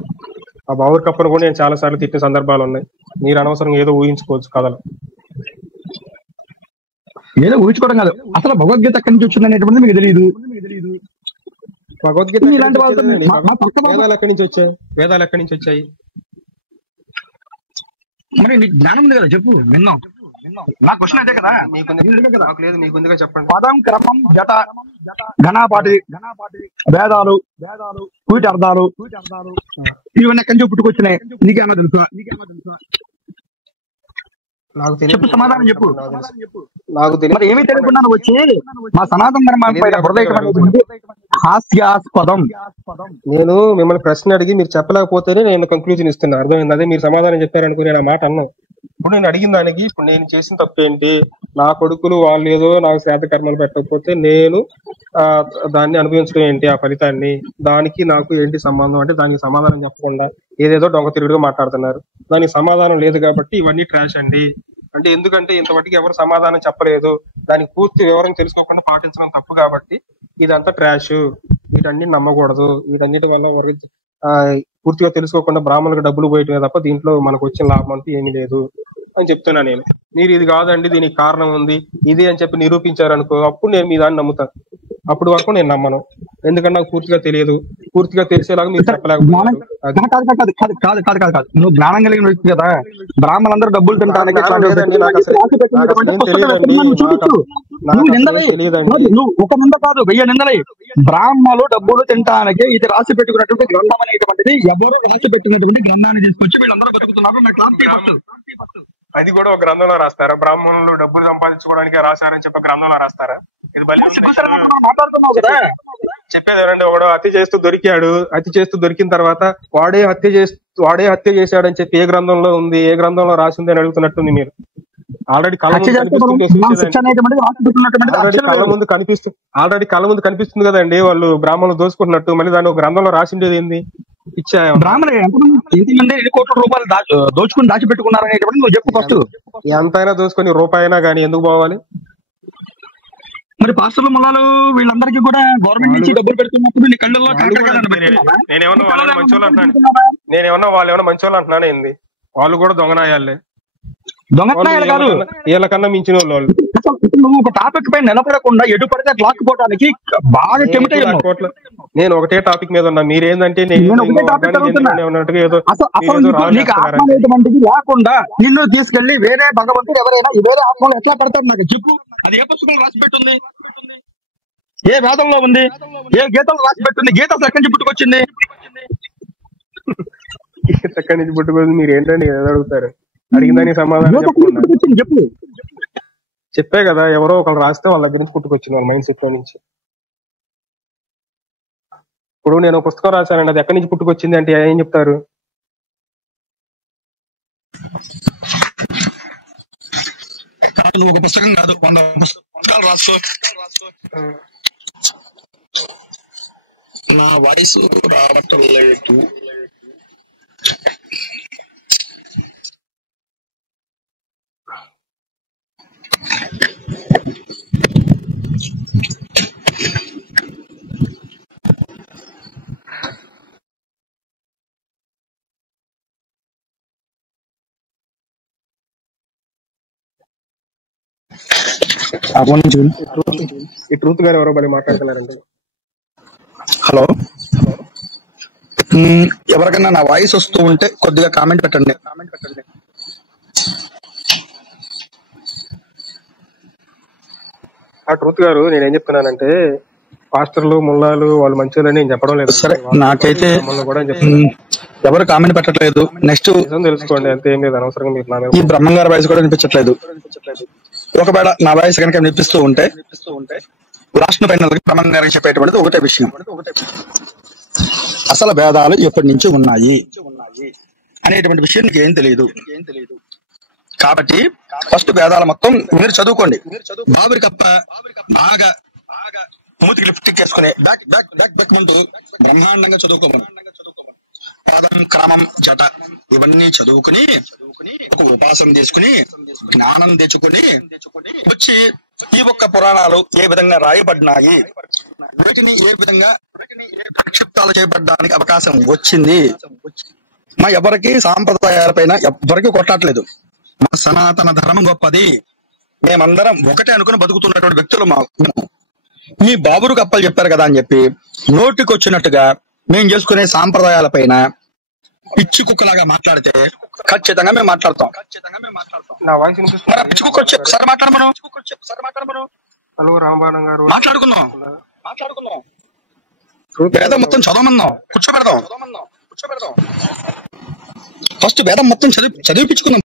ఆ బావురి కప్పను కూడా నేను చాలా సార్లు తిట్టిన సందర్భాలు ఉన్నాయి. మీరు అనవసరం ఏదో ఊహించుకోవచ్చు కథలు. ఏదో ఊహించుకోవడం కాదు, అసలు భగవద్గీత ఎక్కడి నుంచి వచ్చింది అనేటువంటిది మీకు తెలియదు. భగవద్గీత ఎక్కడి ఇలాంటి నుంచి వాళ్ళతో వచ్చేదండి? మా పక్క బాబు వేదాలు ఎక్కడి నుంచి వచ్చాయి? వేదాలు ఎక్కడి నుంచి వచ్చాయి? మరి నీకు జ్ఞానం ఉంది కదా, చెప్పు విన్నాం. నా క్వశ్చన్ అదే కదా, మీకుంది నీకు కదా. నాకు లేదు, మీకుందిగా చెప్పండి. పదం, క్రమం, జట, ఘనాపాటి, వేదాలు, వీటి అర్థాలు ఇవన్నీ ఎక్కడి నుంచి పుట్టుకొచ్చినాయి? నీకేమో తెలుసా? నాకు తెలియదు, చెప్పు, సమాధానం చెప్పు. నాకు తెలియదు. మరి ఏమీ తెలియకుండా నువ్వు వచ్చి మా సనాతన ధర్మాన్ని పైన బురద హాస్యాస్పదం. నేను మిమ్మల్ని ప్రశ్న అడిగి మీరు చెప్పలేకపోతేనే నేను కంక్లూజన్ ఇస్తున్నా, అర్థమైంది? అదే మీరు సమాధానం చెప్పారనుకో నేను ఆ మాట అన్నాను. ఇప్పుడు నేను అడిగిన దానికి ఇప్పుడు నేను చేసిన తప్పేంటి? నా కొడుకులు వాళ్ళు ఏదో నాకు శ్రాద్ధ కర్మలు పెట్టకపోతే నేను దాన్ని అనుభవించడం ఏంటి? ఆ ఫలితాన్ని దానికి నాకు ఏంటి సంబంధం అంటే దానికి సమాధానం చెప్పకుండా ఏదేదో దొంగ తిరుగుడుగా మాట్లాడుతున్నారు. దానికి సమాధానం లేదు కాబట్టి ఇవన్నీ ట్రాష్ అండి. అంటే ఎందుకంటే ఇంతవరకు ఎవరు సమాధానం చెప్పలేదు, దానికి పూర్తి వివరం తెలుసుకోకుండా పాటించడం తప్పు కాబట్టి ఇదంతా ట్రాష్, వీటన్ని నమ్మకూడదు, వీటన్నిటి వల్ల పూర్తిగా తెలుసుకోకుండా బ్రాహ్మణులకు డబ్బులు పోయటమే తప్ప దీంట్లో మనకు వచ్చిన లాభం అంటూ ఏమీ లేదు అని చెప్తున్నా నేను. మీరు ఇది కాదండి దీనికి కారణం ఉంది ఇది అని చెప్పి నిరూపించారనుకో, అప్పుడు నేను మీ దాన్ని నమ్ముతాను. అప్పుడు వరకు నేను నమ్మను, ఎందుకంటే నాకు పూర్తిగా తెలియదు. పూర్తిగా తెలిసేలాగా మీరు చెప్పలేకపోతున్నారు. నువ్వు జ్ఞానం కలిగిన వ్యక్తి కదా. బ్రాహ్మణులందరూ డబ్బులు తినడానికి నువ్వు ఒక నింద కాదు 1000 నిందలే. బ్రాహ్మణులు డబ్బులు తినడానికి ఇది రాసి పెట్టుకున్నటువంటి గ్రంథం అనేటువంటిది ఎవరు రాసి పెట్టినటువంటి గ్రంథాన్ని తీసుకొచ్చి వీళ్ళందరూ బతుకుతున్నారు. అది కూడా ఒక గ్రంథంలో రాస్తారా? బ్రాహ్మణులు డబ్బులు సంపాదించుకోవడానికి రాశారని చెప్పి గ్రంథంలో రాస్తారా? ఇది మాట్లాడుతున్నావు కదా. చెప్పేది ఎవరండి, ఒకడు హత్య చేస్తూ దొరికాడు, హత్య చేస్తూ దొరికిన తర్వాత వాడే హత్య చేశాడని చెప్పి ఏ గ్రంథంలో ఉంది, ఏ గ్రంథంలో రాసింది అని అడుగుతున్నట్టుంది మీరు. ఆల్రెడీ కళ్ళ ముందు కనిపిస్తుంది కదండి వాళ్ళు బ్రాహ్మణులు దోసుకుంటున్నట్టు. మళ్ళీ దాన్ని ఒక గ్రంథంలో రాసిండేది ఏంది? బ్రాహ్మణులు ఎంతమంది ఎన్ని కోట్ల రూపాయలు దోచుకుని దాచిపెట్టుకున్నారనేటువంటి నువ్వు చెప్పు ఫస్ట్. ఎంతైనా దోచుకొని రూపాయినా కానీ ఎందుకు పోవాలి? మరి పాస్టర్లు ముల్లాలు వీళ్ళందరికీ కూడా గవర్నమెంట్ నుంచి డబ్బులు పెడుతున్నప్పుడు నీ కళ్ళల్లో నేనేమన్నా వాళ్ళు మంచోళ్ళు అంటున్నాను ఏంది? వాళ్ళు కూడా దొంగనాయాలే. దొంగనాయాలు కాదు, వీళ్ళకన్నా మించిన వాళ్ళు. నువ్వు ఒక టాపిక్ పైన నిలబడకుండా ఎటు పడితే లాక్కుపోవడానికి బాగా టెంప్ట్ అయ్యాను. నేను ఒకటే టాపిక్ మీద ఉన్నా, మీరేందంటే నీకు ఆత్మ అనేటువంటిది లేకుండా నిన్ను తీసుకెళ్లి వేరే భగవంతుడు ఎవరైనా వేరే ఆత్మలు ఎట్లా పెడతారు నాకు చెప్పు. అది ఏ పుస్తకంలో రాసి పెట్టుంది? ఏ వేదంలో ఉంది? ఏ గీతలో రాసి పెట్టుంది? గీత అసలు ఎక్కడి నుంచి పుట్టుకొచ్చింది? గీత ఎక్కడి నుంచి పుట్టుకొచ్చింది? మీరు ఏంటండి అడుగుతారు? అడిగిందని సమాధానం చెప్పు. చెప్పే కదా, ఎవరో ఒకరు రాస్తే వాళ్ళ దగ్గర నుంచి పుట్టుకొచ్చింది, వాళ్ళ మైండ్ సెట్ లో నుంచి. ఇప్పుడు నేను పుస్తకం రాశానండి, అది ఎక్కడి నుంచి పుట్టుకొచ్చింది అంటే ఏం చెప్తారు? నువ్వు ఒక పుస్తకం కాదు 100 పుస్తకాలు రాసు. నా వయసు రావటం లేదు. ఈ ట్రూత్ గారు ఎవరో బలి మాట్లాడుతున్నారండి. హలో, ఎవరికన్నా నా వాయిస్ వస్తూ ఉంటే కొద్దిగా కామెంట్ పెట్టండి. ఆ ట్రూత్ గారు నేనేం చెప్తున్నానంటే, పాస్టర్లు ముల్లాలు వాళ్ళు మంచిదని నేను చెప్పడం లేదు. సరే, నాకైతే ఎవరు కామెంట్ పెట్టట్లేదు. నెక్స్ట్ తెలుసుకోండి, అంతే, ఏం లేదు. అనవసరంగా మీరు ఈ బ్రహ్మం గారి వాయిస్ కూడా వినిపించట్లేదు. ఒకవేళ నా వాయిస్ కనుక వినిపిస్తూ ఉంటే లాస్ట్ ఫైనల్ బ్రహ్మం గారికి చెప్పేటువంటిది ఒకటే విషయం, అసలు భేదాలు ఎప్పటి నుంచి ఉన్నాయి అనేటువంటి విషయం నీకు ఏం తెలియదు. కాబట్టి ఫస్ట్ భేదాలు మొత్తం మీరు చదువుకోండి. బాబురి కప్ప బాగా మూతికి లిఫ్ట్ చేసుకుని బ్యాక్ బ్యాక్ బ్యాక్ బ్యాక్ అంటూ బ్రహ్మాండంగా చదువుకోమని, పాదం, క్రమం, జట ఇవన్నీ చదువుకుని ఒక ఉపాసన తీసుకుని జ్ఞానం తెచ్చుకుని వచ్చి ఈ ఒక్క పురాణాలు ఏ విధంగా రాయబడినాయి, వీటిని ఏ విధంగా ప్రక్షిప్తాలు చేయబడడానికి అవకాశం వచ్చింది. మా ఎవరికి సాంప్రదాయాలపైన ఎవరికి కొట్టట్లేదు. మా సనాతన ధర్మం గొప్పది, మేమందరం ఒకటే అనుకుని బతుకుతున్నటువంటి వ్యక్తులు. మీ బాబురు కప్పలు చెప్పారు కదా అని చెప్పి నోటికి వచ్చినట్టుగా మేము చేసుకునే సాంప్రదాయాల పైన పిచ్చి కుక్కలాగా మాట్లాడితే ఖచ్చితంగా మేము మాట్లాడతాం. నా వాయిస్ మరి వినిపిస్తుంది. పిచ్చి కుక్క వచ్చి ఒకసారి మాట్లాడమను. హలో రామబాణం గారు. మాట్లాడుకుందాం. వేదం మొత్తం చదవమన్నాం, కూర్చోబెడదాం. ఫస్ట్ వేదం మొత్తం చదివిపించుకుందాం.